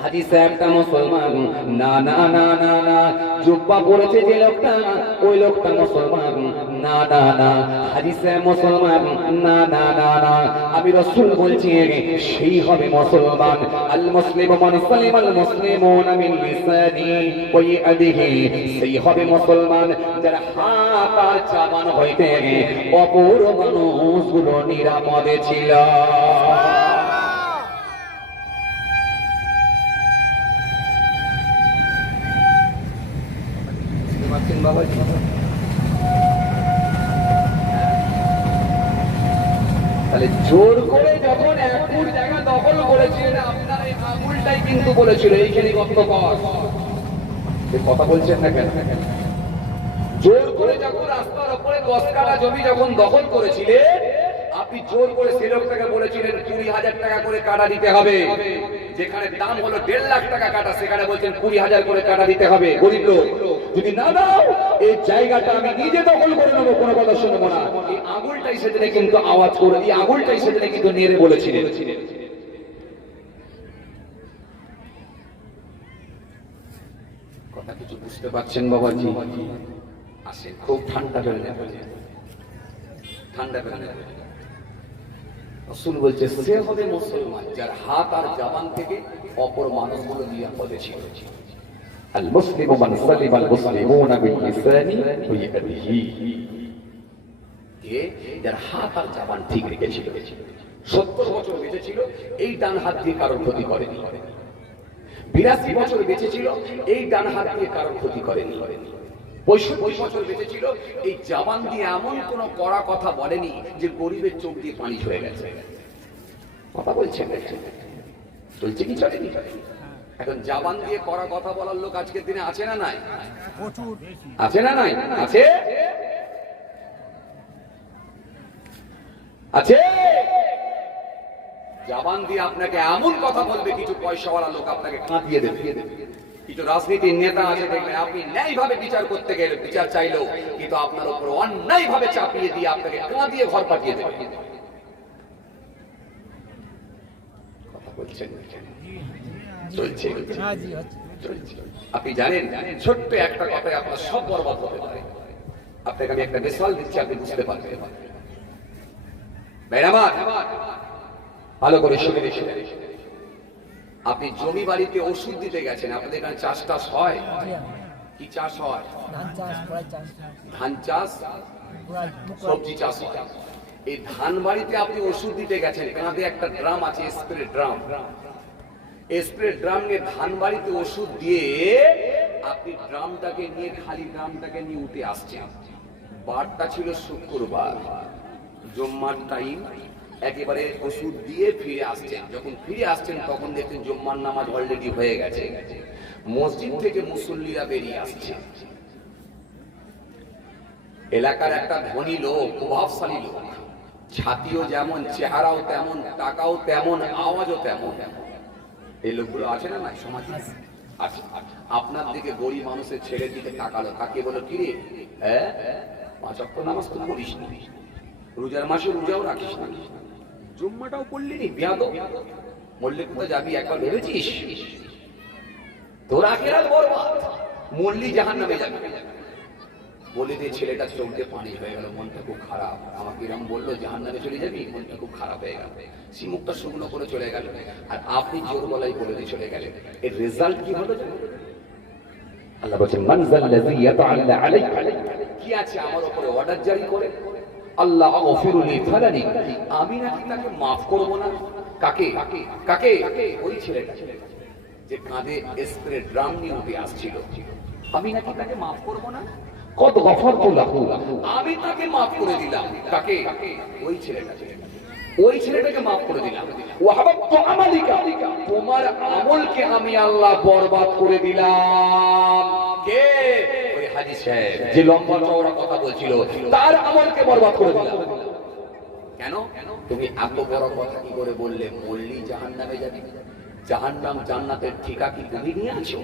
হাদিসে একটা মুসলমান, না না না না না, জুব্বা পরেছে যে লোকটা ওই লোকটা মুসলমান, না না না, হাদিসে মুসলমান, না না না না, আমি রাসূল বলছি সেই হবে মুসলমান। আল মুসলিমু মান সালিমাল মুসলিমুনা মিন লিসানি ওয়া ইয়াদিহি, সেই হবে মুসলমান যার হাত আর জবান হইতে অপর মানুষগুলো নিরাপদে ছিল। বাবাজি তাহলে জোর করে যখন এক ফুট জায়গা দখল করেছিলেন আপনার এই আঙুলটাই কিন্তু বলেছিল এইখানে গর্ত কর, কথা বলছেন না কেন? জোর করে যখন রাস্তার উপরে 10 কাঠা জমি যখন দখল করেছিলেন আপনি জোর করে সে লোকটাকে বলেছিলেন 20,000 টাকা করে কাটা দিতে হবে, যেখানে দাম হলো 1.5 লাখ টাকা কাটা সেখানে বলছেন 20,000 করে কাটা দিতে হবে। গরিব লোক যদি না দাও এই জায়গাটা আমি নিজে দখল করে নেবো, কোনো কথা শুনবো না। এই আঙুলটাই সেদিন কিন্তু আওয়াজ করে, এই আঙুলটাই সেদিন কিন্তু নেড়ে বলেছিলেন। কথা কিছু বুঝতে পারছেন বাবাজি? আসেন, খুব ঠান্ডা বেড়ে যাবে, ঠান্ডা বেড়ে যাবে। রাসূল বলছে সে হবে মুসলমান যার হাত আর জবান থেকে অপর মানুষগুলো নিরাপদে ছিল। আল মুসলিমু মান সালিমাল মুসলিমুনা মিন লিসানি ওয়া ইয়াদিহি, যার হাত আর জবান ঠিক রেখেছিল। 70 বছর বেঁচে ছিল, এই ডান হাত দিয়ে কারোর ক্ষতি করেনি। 82 বছর বেঁচে ছিল, এই ডান হাত দিয়ে কারোর ক্ষতি করেনি। 65 বছর বেঁচে ছিল, এই জবান দিয়ে এমন কোন কড়া কথা বলেনি যে গরিবের চোখ দিয়ে পানি ঝরে গেছে। কথা বলছেন চলছে কি চলেনি? এখন জবান দিয়ে কড়া কথা বলার লোক আজকের দিনে আছে না নাই? আছে না নাই? আছে আছে। জবান দিয়ে আপনাকে এমন কথা বলবে কিছু পয়সাওয়ালা লোক আপনাকে কাঁদিয়ে দেবে। কিছু রাজনীতির নেতা আছে দেখলে আপনি ন্যায়ভাবে বিচার করতে গেলে বিচার চাইলেও কিন্তু আপনার উপর অন্যায়ভাবে চাপিয়ে দিয়ে আপনাকে কাঁদিয়ে ঘর পাঠিয়ে দেবে। কথা বলছেন চলছে চলছে। আপনি জানেন ছোট্ট একটা কথায় আপনার সব বরবাদ হতে পারে। আপনাকে আমি একটা মিসাল দিচ্ছি, আপনি বুঝতে পারবেন। ভালো করে শুনে দেখুন, আপনি জমি বাড়িতে ওষুধ দিতে গেছেন, আপনাদের এখানে চাষ টাস হয়? কি চাষ হয়? ধান চাষ, সবজি চাষ হয়। এই ধান বাড়িতে আপনি ওষুধ দিতে গেছেন, কাঁধে একটা ড্রাম আছে, স্প্রে ড্রাম। স্প্রে ড্রাম নিয়ে ধান বাড়িতে ওষুধ দিয়ে আপনি ড্রামটাকে নিয়ে খালি ড্রামটাকে নিয়ে উঠে আসছেন। বারটা ছিল শুক্রবার, জুম্মার টাইম, একেবারে ওষুধ দিয়ে ফিরে আসছেন। যখন ফিরে আসছেন তখন দেখছেন জুম্মার নামাজ অলরেডি হয়ে গেছে। মসজিদ থেকে মুসল্লিরা বেরিয়ে আসছে। এলাকার একটা ধনী লোক, প্রভাবশালী লোক, ছাতিও যেমন, চেহারাও তেমন, টাকাও তেমন, আওয়াজও তেমন। এই লোকগুলো আছে না নাই সমাজে? আছে। আপনার দিকে গরিব মানুষের ছেলের দিকে তাকালো, তাকে বলো কি রে, 5 ওয়াক্ত নামাজ তো পড়িস না, রোজার মাসে রোজাও রাখিস না, জুম্মাটাও পড়লি নি, বেয়াদব, মরলে কোথায় যাবি একবার ভেবেছিস? তোর আখিরাত বরবাদ, মরলি জাহান্নামে যাবি। বলে দিয়ে ছেলেটা চোখ দিয়ে পানি হয়ে গেল, মনটা খুব খারাপ। আমাকে এরকম বললো জাহান্নামে চলে যাবি, মনটা খুব খারাপ হয়ে গেল। সে মুখটা শুকনো করে চলে গেল, আর আপনি জোর গলায় বলে দিয়ে চলে গেলেন। এর রেজাল্ট কি হলো জানেন? আল্লাহ বলেন মানজাল্লাযী ইয়াতাআল্লা আলাইকা, কি আছে আমার উপরে অর্ডার জারি করে, আল্লাহ আগফিরুলি ফালানি, আমি নাকি তাকে মাফ করব না। কাকে কাকে? ওই ছেলেটা যে কাঁধে স্প্রে ড্রাম নিয়ে উঠে আসছিল, আমি নাকি তাকে মাফ করব না। কত গফরতু লাহু, আমি তাকে মাফ করে দিলাম। কাকে? ওই ছেলেটাকে, ওই ছেলেটাকে মাফ করে দিলাম। ওয়াহাবাতু আমালিকা, তোমার আমলকে আমি আল্লাহ বরবাদ করে দিলাম। কে? ওই হাজী সাহেব যে লম্বা চওড়া কথা বলছিল, তার আমলকে বরবাদ করে দিলাম। কেন? তুমি এত বড় কথা কি করে বললে, মরলি জাহান্নামে যাবি? জাহান্নাম জান্নাতের ঠিকা কি তুমি নিয়ে আছো?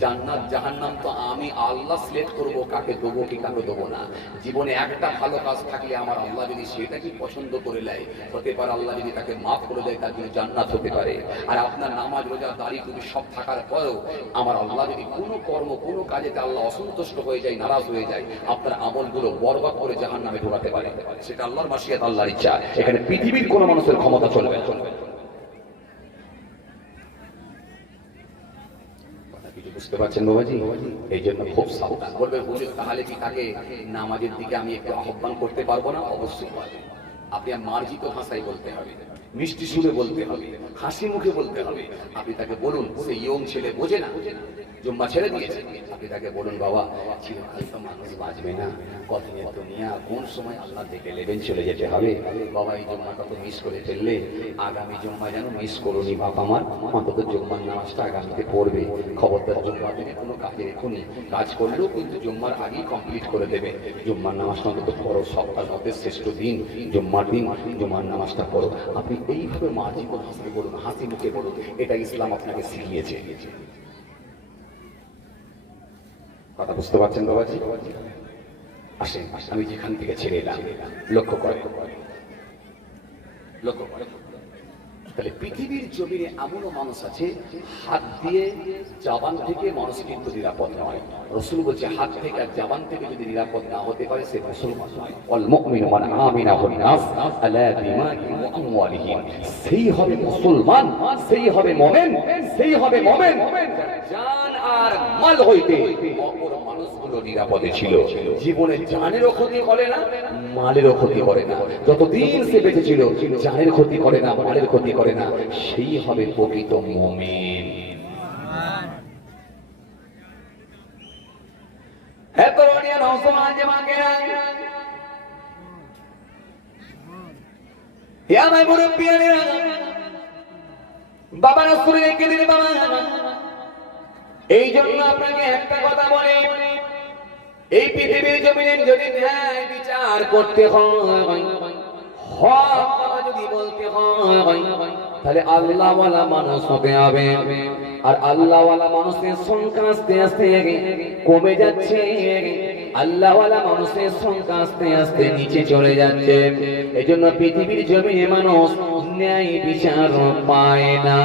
জান্নাত জাহান্নাম তো আমি আল্লাহ সিলেক্ট করব কাকে দেবো কি কাকে দেবো না। জীবনে একটা ভালো কাজ থাকলে আমার আল্লাহ যদি সেটা কি পছন্দ করে নেয়, হতে পারে আল্লাহ যদি তাকে মাফ করে দেয় তার জন্য জান্নাত হতে পারে। আর আপনার নামাজ রোজা দাড়ি টুপি সব থাকার পরেও আমার আল্লাহ যদি কোনো কর্ম কোনো কাজেতে আল্লাহ অসন্তুষ্ট হয়ে যায়, নারাজ হয়ে যায়, আপনার আমলগুলো বরবাদ করে জাহান্নামে ঢোকাতে পারে। সেটা আল্লাহর মাশিয়াত, আল্লাহর ইচ্ছা। এখানে পৃথিবীর কোনো মানুষের ক্ষমতা চলবে না। বুঝতে পারছেন বাবাজি? এই জন্য খুব সাবধান। বলবেন হুজুর তাহলে কি তাকে নামাজের দিকে আমি একটু আহ্বান করতে পারবো না? অবশ্যই পারবেন। আপনি মার্জিত ভাষায় বলতে হবে, মিষ্টি সুরে বলতে হবে, হাসি মুখে বলতে হবে। আপনি তাকে বলুন, সে ইয়ং ছেলে বোঝে না, জুম্মা ছেড়ে দিয়েছে, আপনি তাকে বলুন বাবা চিরকাল তো মানুষ বাঁচবে না, কতদিন দুনিয়া, কোন সময় আল্লাহ দেখে নেবেন, চলে যেতে হবে। বাবা এই জুম্মাটা তো মিস করে ফেললে, আগামী জুম্মা যেন মিস করুনি বাপ আমার, অন্তত জুম্মার নামাজটা আগামীতে পড়বে। খবরদার জুম্মা যদি কোনো কাজে এখনই কাজ করলেও কিন্তু জুম্মার আগেই কমপ্লিট করে দেবে। জুম্মার নামাজটা অন্তত পড়ো, সপ্তাহের মধ্যে শ্রেষ্ঠ দিন জুম্মার দিন, জুম্মার নামাজটা পড়ো। আপনি এইভাবে মার্জিত ভাষায় বলুন, হাসি মুখে বলুন, এটা ইসলাম আপনাকে শিখিয়েছে। কথা বুঝতে পারছেন বাবাজি? আসেন, আমি যেখান থেকে ছেড়ে এলাম লক্ষ্য করে, লক্ষ্য করে। তাহলে পৃথিবীর জমিনে এমনও মানুষ আছে হাত দিয়ে জবান থেকে মানুষ কিন্তু নিরাপদ নয়। রাসূল বলছে হাত থেকে আর জবান থেকে যদি নিরাপদ না হতে পারে সে মুসলমান নয়। ওয়াল মুমিনু মান আমিনাহু নাস আলা দিমাইহিম ওয়া আমওয়ালিহিম। সেই হবে মুসলমান, সেই হবে মুমিন, সেই হবে মুমিন জান আর মাল হইতে অপর মানুষগুলো নিরাপদে ছিল। জীবনে জানেরও ক্ষতি করে না, মালেরও ক্ষতি করে না। যতদিন সে বেঁচে ছিল জানের ক্ষতি করে না, মালের ক্ষতি করে না, সেই হবে প্রকৃত মুমিন। এত রনিয়া নওসমান জামাকেরা ইয়া ভাই মুরব্বিয়ানেরা, বাবা রাসূলের রেখে দিলে বাবা। এই জন্য আপনাকে একটা কথা বলি, এই পৃথিবীর জমিনে যদি ন্যায় বিচার করতে হয়, হক কথা যদি বলতে হয়, তাহলে আল্লাহওয়ালা মানুষ হতে হবে। আর আল্লাহওয়ালা মানুষের সংখ্যা আস্তে আস্তে কমে যাচ্ছে, আল্লাহওয়ালা মানুষের সংখ্যা আস্তে আস্তে নিচে চলে যাচ্ছে। এই জন্য পৃথিবীর জমিনে মানুষ ন্যায় বিচার পায় না।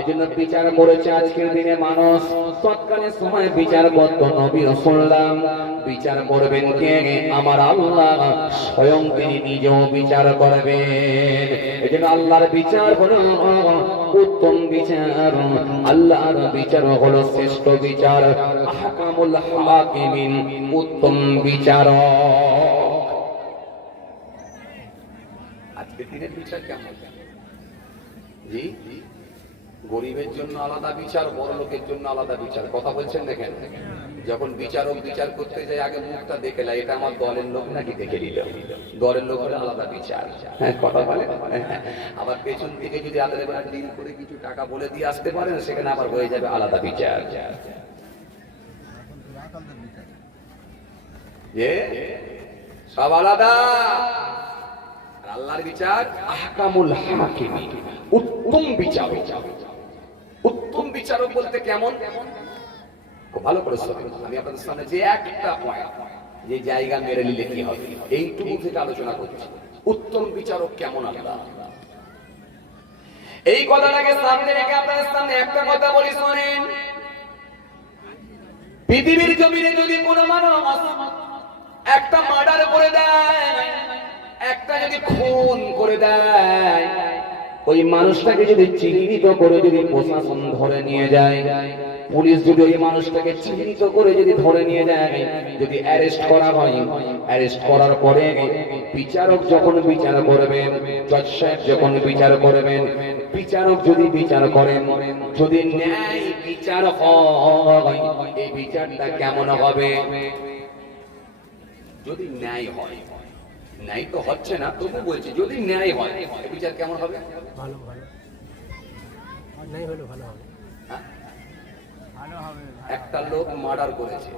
এই জন্য বিচার করেছে আজকের দিনে মানুষ, তৎকালীন সময় বিচার করত নবী রাসূলুল্লাহ। বিচার করবেন কে? আমার আল্লাহ স্বয়ং, তিনি নিজেও বিচার করবেন। এই জন্য আল্লাহর বিচার হলো উত্তম বিচার, আল্লাহর বিচার হলো শ্রেষ্ঠ বিচার। আহকামুল হাকিমিন, উত্তম বিচারক। আজকের দিনের বিচার কেমন? জি, গরিবের জন্য আলাদা বিচার, বড় লোকের জন্য আলাদা বিচার। কথা বলছেন দেখেন, যখন বিচারক বিচার করতে যায় আগে মুখটা দেখে নেয়, এটা আমার দলের লোক নাকি দেখে নিল। দলের লোক হলে আলাদা বিচার, হ্যাঁ কথা বলে। আবার পেছন থেকে যদি আলাদা ডিল করে কিছু টাকা বলে দিয়ে আসতে পারেন, সেখানে আবার হয়ে যাবে আলাদা বিচার। সব আলাদা। আল্লাহর বিচার আহকামুল হাকিমিন, উত্তম বিচারক। উত্তম বিচারক বলতে কেমন? খুব ভালো করে শুনুন, আমি আপনাদের সামনে যে একটা পয়েন্ট, যে জায়গা মেরে নিলে কি হবে, এইটুকু থেকে আলোচনা করছি। উত্তম বিচারক কেমন আল্লাহ, এই কথাটাকে সামনে রেখে আপনাদের সামনে একটা কথা বলি শোনেন। পৃথিবীর জমিনে যদি কোনো মানুষ একটা মার্ডার করে দেয়, একটা যদি খুন করে দেয়, ওই মানুষটাকে যদি চিহ্নিত করে যদি প্রশাসন ধরে নিয়ে যায়, পুলিশ যদি ওই মানুষটাকে চিহ্নিত করে যদি ধরে নিয়ে যায়, যদি অ্যারেস্ট করা হয়, অ্যারেস্ট করার পরে বিচারক যখন বিচার করবেন, জজ সাহেব যখন বিচার করবেন, বিচারক যদি বিচার করেন, যদি ন্যায় বিচার হয়, এই বিচারটা কেমন হবে? যদি ন্যায় হয়, ন্যায় তো হচ্ছে না, তবু বলছি যদি ন্যায় হয়, এই বিচার কেমন হবে? ভালো ভালো, আর নাই হলো ভালো হবে। একটা লোক মার্ডার করেছে,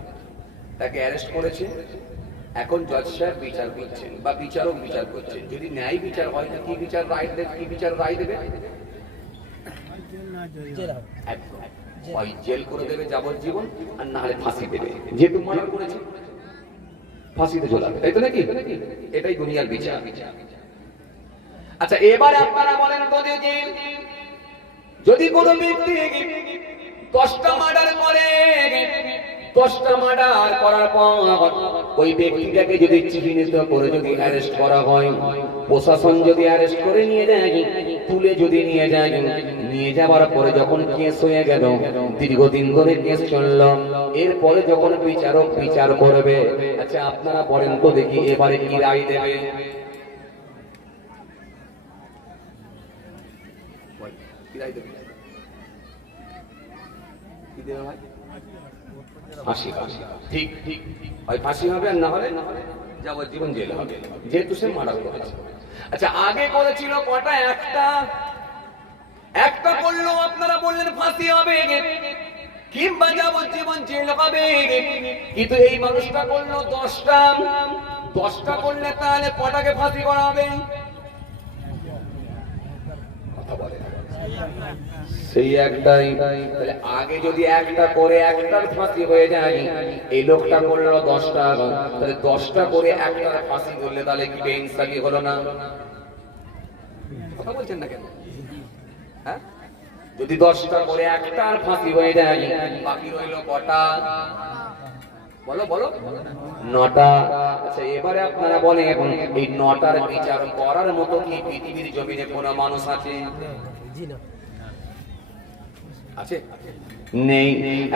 তাকে অ্যারেস্ট করেছে, এখন জজ সাহেব বিচার করছেন বা বিচারক বিচার করছেন। যদি ন্যায় বিচার হয় না, কি বিচার রায় দেবে? কি বিচার রায় দেবে? একদম। হয় জেল করে দেবে যাবজ্জীবন, আর না হলে ফাঁসি দেবে। যেহেতু মার্ডার করেছে ফাঁসিতে ঝোলাবে, তাই তো নাকি? এটাই দুনিয়ার বিচার। আচ্ছা, এবার আপনারা বলেন তো যে যদি কোনো ব্যক্তি 10টা মার্ডার করে, 10টা মার্ডার করার পর ওই ব্যক্তিটাকে যদি চিহ্নিত করে যদি অ্যারেস্ট করা হয়, প্রশাসন যদি অ্যারেস্ট করে নিয়ে যায়, তুলে যদি নিয়ে যায়, নিয়ে যাওয়ার পরে যখন কেস হয়ে গেল, দীর্ঘদিন ধরে কেস চলল, এরপরে যখন বিচারক বিচার করবে, আচ্ছা আপনারা বলেন তো দেখি এবারে কি রায় দেবে? কি রায় দেবে? কি দেবে ভাই? ফাঁসি। ঠিক ঠিক, হয় ফাঁসি হবে, আর না হলে যাবজ্জীবন জেল হবে, যেহেতু সে মার্ডার করেছে। আচ্ছা, আগে করেছিল কটা? একটা করলো, আপনারা বললেন ফাঁসি হবে কিংবা যাবজ্জীবন জেল হবে, কিন্তু এই মানুষটা করলো 10টা করলে তাহলে কটাকে ফাঁসি করা হবে? কথা বলে সেই একটাই। তাহলে আগে যদি একটা করে একটার ফাঁসি হয়ে যায়, এই লোকটা করলো 10টা, তাহলে 10টা করে একটার ফাঁসি করলে তাহলে কি বেইনসাফি হলো না? কথা বলছেন না কেন? হ্যাঁ, যদি 10টা করে একটার ফাঁসি হয়ে যায়, বাকি রইল কটা? বলো বলো, 9টা। আচ্ছা, এবারে আপনারা বলেন এই 9টার বিচার করার মতো কি পৃথিবীর জমিনে কোনো মানুষ আছে? আছে? নেই।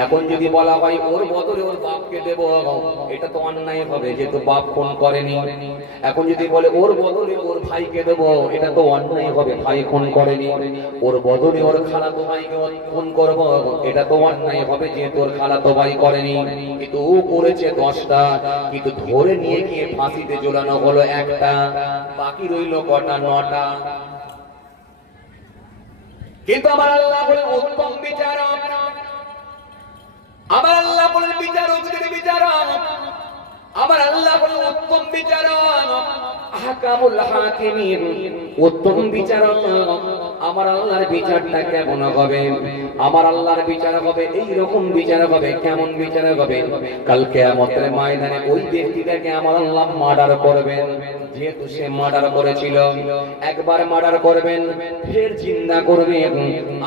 এখন যদি বলা হয় ওর বদলে ওর বাপকে দেব, এটা তো অন্যায় হবে, যেহেতু বাপ খুন করেনি। এখন যদি বলে ওর বদলে ওর ভাইকে দেব, এটা তো অন্যায় হবে, ভাই খুন করেনি। ওর বদলে ওর খালাতো ভাইকে খুন করব, এটা তো অন্যায় হবে, যেহেতু ওর খালাতো ভাই করেনি। কিন্তু ও করেছে 10টা, কিন্তু ধরে নিয়ে গিয়ে ফাঁসিতে ঝোলানো হলো একটা, বাকি রইল কটা? 9টা। কিন্তু আমার আল্লাহ বলেন উত্তম বিচারক, আমার আল্লাহ বলেন বিচারকদের বিচারক, আমার আল্লাহ বলেন উত্তম বিচারক, আহকামুল হাকিমিন, উত্তম বিচারক। আমার আল্লাহর বিচারটা কেমন হবে? আমার আল্লাহর বিচার হবে এই রকম বিচার হবে। কেমন বিচার হবে? কাল কিয়ামতের ময়দানে ওই ব্যক্তিটাকে আমার আল্লাহ মার্ডার করবেন, যেহেতু সে মার্ডার করেছিল। একবার মার্ডার করবেন, ফের জিন্দা করবেন,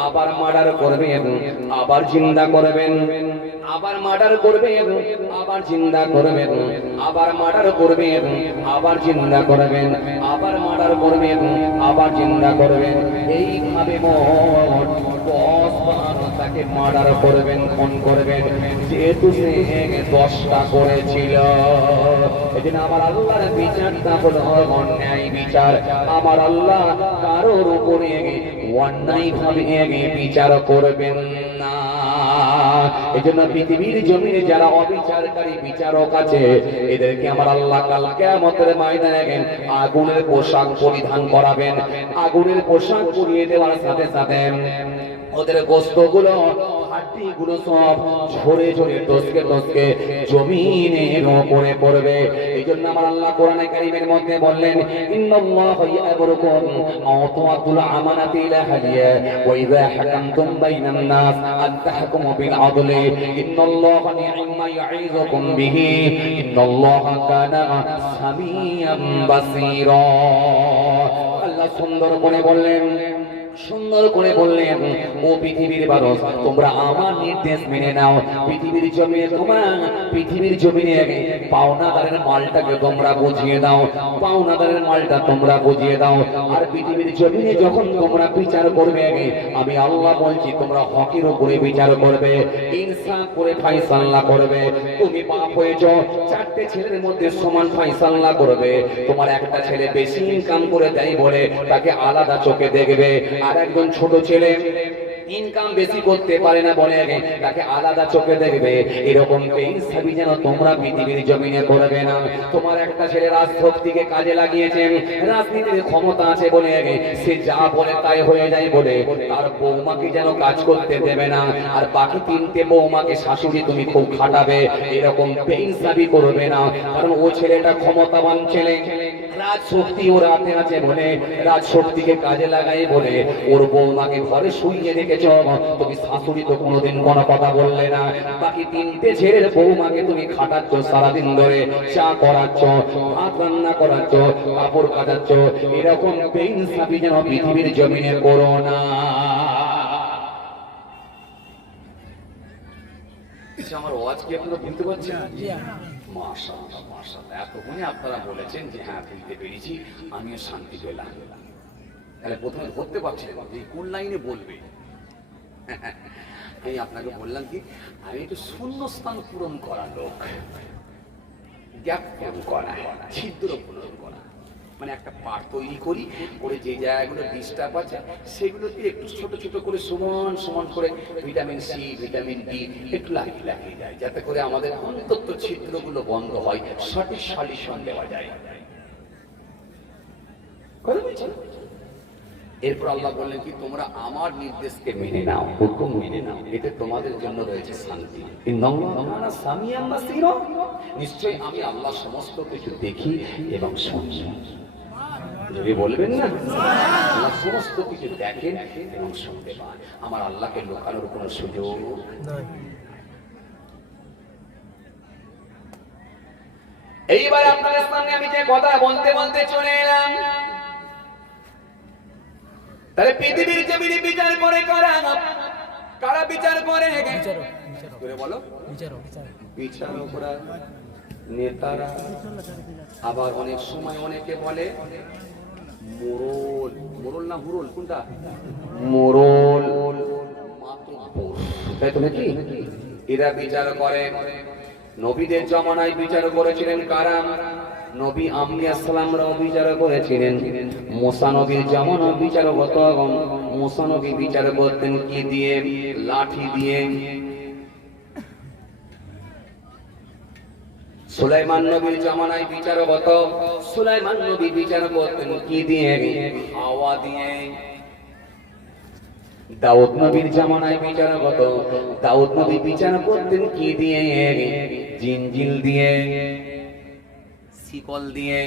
আবার মার্ডার করবেন, আবার জিন্দা করবেন, আবার মার্ডার করবেন, আবার জিন্দা করবেন, আবার মার্ডার করবেন, আবার জিন্দা করবেন, আবার মার্ডার করবেন, আবার জিন্দা করবেন। এইভাবে মোট 10 বার তাকে মার্ডার করবেন, খুন করবেন, যেহেতু সে 10টা করেছিল। এজন্য আমার আল্লাহর বিচারটা হলো অন্যায় বিচার। আমার আল্লাহ কারোর উপরে অন্যায় ভাবে বিচার করবেন না। এজন্য পৃথিবীর জমিনে যারা অবিচারকারী বিচারক আছে, এদেরকে আমার আল্লাহ কাল কিয়ামতের ময়দানে আগুনের পোশাক পরিধান করাবেন। আগুনের পোশাক পরিয়ে দেওয়ার সাথে সাথে ওদের গোশতগুলো, হাড্ডিগুলো সব ঝরে ঝরে টসকে টসকে জমিনের উপরে পড়বে। এইজন্য আমার আল্লাহ কোরআনে কারীমের মধ্যে বললেন, ইন্নাল্লাহা ইয়া'মুরুকুম আন তু'আতুল আমানাতি ইলা আহলিহা ওয়া ইযা হাকামতুম বাইনান নাস আন তাহকুমু বিল আদলি ইন্নাল্লাহা নি'মা ইয়া'ইযুকুম বিহি ইন্নাল্লাহা কানা সামিয়াম বাসীরা। আল্লাহ সুন্দর করে বললেন, সুন্দর করে বললেন, ও পৃথিবীর মানুষ, তোমরা আমার নির্দেশ মেনে নাও। পৃথিবীর জমিনে পৃথিবীর জমিনে পাওনাদারের মালটাকে তোমরা বুঝিয়ে দাও, পাওনাদারের মালটা তোমরা বুঝিয়ে দাও। আর পৃথিবীর জমিনে যখন তোমরা বিচার করবে, আমি আল্লাহ বলছি তোমরা হকের উপরে বিচার করবে, ইনসাফ করে ফয়সালা করবে। তুমি বাপ হয়েছো, 4টে ছেলের মধ্যে সমান ফয়সালা করবে। তোমার একটা ছেলে বেশি ইনকাম করে দেয় বলে তাকে আলাদা চোখে দেখবে, আর একজন ছোট ছেলে ইনকাম বেশি করতে পারে না বলে তাকে আলাদা চোখে দেখবে। এরকম বেইনসাফি যেন তোমরা পৃথিবীর জমিনে করবে না। তোমার একটা ছেলে রাজশক্তিকে কাজে লাগিয়েছে, রাজনীতির ক্ষমতা আছে বলে সে যা বলে তাই হয়ে যায় বলে তার বৌমাকে যেন কাজ করতে দেবে না, আর বাকি 3টে বৌমাকে শাশুড়ি তুমি খুব খাটাবে। এরকম বেইনসাফি করবে না, কারণ ও ছেলেটা ক্ষমতাবান ছেলে, রাজ শক্তি ওর হাতে আছে বলে, রাজ শক্তিকে কাজে লাগাই বলে ওর বৌমাকে ঘরে শুইয়ে রেখেছ। তুমি শাশুড়ি তো কোনোদিন কোনো কথা বললে না। বাকি তিনটে ছেলের বৌমাকে তুমি খাটাচ্ছ সারাদিন ধরে, চা করাচ্ছ, ভাত রান্না করাচ্ছ, কাপড় কাচাচ্ছ। এরকম বেইনসাফি যেন পৃথিবীর জমিনে করো না। আমার ওয়াজ কি আপনারা বুঝতে পারছেন? মাশাআল্লাহ মাশাআল্লাহ, এতক্ষণে আপনারা বলেছেন যে হ্যাঁ বুঝতে পেরেছি, আমিও শান্তি পেলাম। তাহলে প্রথমে ধরতে পারছিলেন যে কোন লাইনে বলবে। আমি আপনাকে বললাম কি, আমি একটু শূন্যস্থান পূরণ করা লোক, গ্যাপ পূরণ করা, ছিদ্র পূরণ করা, মানে একটা পার্ট তৈরি করি করে যে জায়গাগুলো ডিস্টার্ব আছে সেগুলোতে একটু ছোট ছোট করে সমান সমান করে ভিটামিন সি ভিটামিন ডি একটু লাগিয়ে লাগিয়ে যায়, যাতে করে আমাদের অন্তত ছিদ্রগুলো বন্ধ হয়, সঠিক সলিউশন দেওয়া যায়। এরপর আল্লাহ বললেন কি, তোমরা আমার নির্দেশকে মেনে নাও, হুকুম মেনে নাও, এতে তোমাদের জন্য রয়েছে শান্তি। নিশ্চয়ই আমি আল্লাহ সমস্ত কিছু দেখি এবং শুনি। যদি বলবেন না, আল্লাহ সমস্ত কিছু দেখেন এবং শুনতে পান। আমার আল্লাহকে লুকানোর কোনো সুযোগ নাই। এইবার আপনাদের সামনে আমি যে কথা বলতে বলতে চলে এলাম, তাহলে পৃথিবীর জমিনে বিচার করে কারা বিচার করে? বলো, বিচারকরা, নেতারা, আবার অনেক সময় অনেকে বলে মোরল। মোরল না হুরল, কোনটা? মোরল, মাতব্বর, তাই তো নাকি? এরা বিচার করে। নবীদের জমানায় বিচার করেছিলেন কারা? নবী আম্বিয়া সালামরাও বিচার করেছিলেন। মুসা নবীর জামানা বিচার হতো। মুসা নবী বিচার করতেন কি দিয়ে? লাঠি দিয়ে। সুলাইমান নবীর জামানায় বিচার হতো। সুলাইমান নবী বিচার করতেন কি দিয়ে? হাওয়া দিয়ে। দাউদ নবীর জামানায় বিচার হতো। দাউদ নবী বিচার করতেন কি দিয়ে? জিনজিল দিয়ে, শিকল দিয়ে।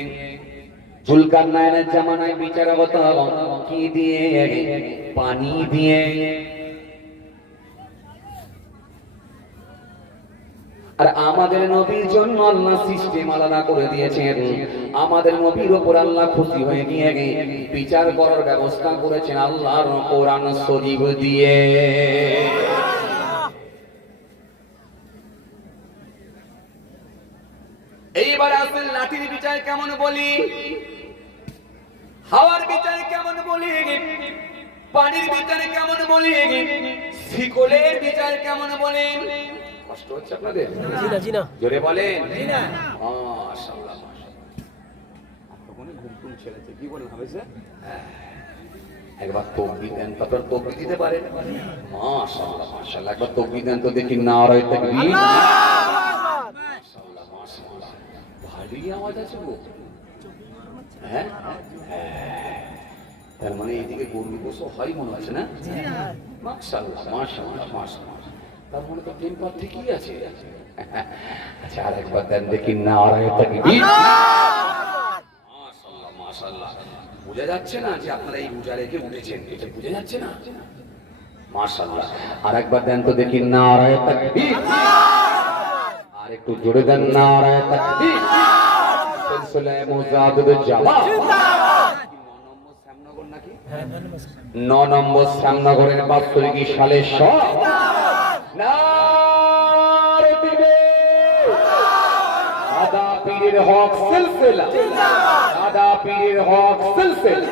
জুলকারনাইনের জামানায় বিচার হতো কি দিয়ে? পানি দিয়ে। আর আমাদের নবীর জন্য আল্লাহ সিস্টেম আলাদা করে দিয়েছেন। আমাদের নবীর উপর আল্লাহ খুশি হয়ে গিয়ে বিচার করার ব্যবস্থা করেছেন আল্লাহর কোরআন শরীফ দিয়ে। এইবার আসলে লাঠির বিচার কেমন বলি, হাওয়ার বিচার কেমন বলি, পানির বিচার কেমন বলি, শিকলের বিচার কেমন বলেন? কষ্ট হচ্ছে আপনাদের? জোরে বলেন। মাশাআল্লাহ মাশাআল্লাহ, ঘুম ছেড়েছে, কি বলেন হয়েছে? একবার তাকবীর দেন, তারপর তাকবীর দিতে পারেন। মাশাআল্লাহ মাশাআল্লাহ, একবার তাকবীর দেন তো দেখি, নারায়ে তাকবীর। মাশাআল্লাহ মাশাআল্লাহ, ভারী আওয়াজ আছে গো। হ্যাঁ, তার মানে এদিকে গরু গোশো হয় মনে হচ্ছে না? মাশাআল্লাহ মাশাআল্লাহ মাশাআল্লাহ, তার মানে তো টেম্পার ঠিকই আছে। আচ্ছা, আর একবার দেন দেখি, নারায়ে তাকবীর। মাশাআল্লাহ মাশাআল্লাহ, বোঝা যাচ্ছে না যে আপনারা এই রোজা রেখে উঠেছেন? এটা বোঝা যাচ্ছে না? মাশাআল্লাহ, আর একবার দেন তো দেখি, নারায়ে তাকবীর। আর একটু জোরে দেন, নারায়ে তাকবীর। সিলসিলা মুজাহিদুল জামাত 9 নম্বর শ্যামনগরের বাৎসরিকী সালে নারে দিবে দাদা পীরের হক সিলসিলা, দাদা পীরের হক সিলসিলা।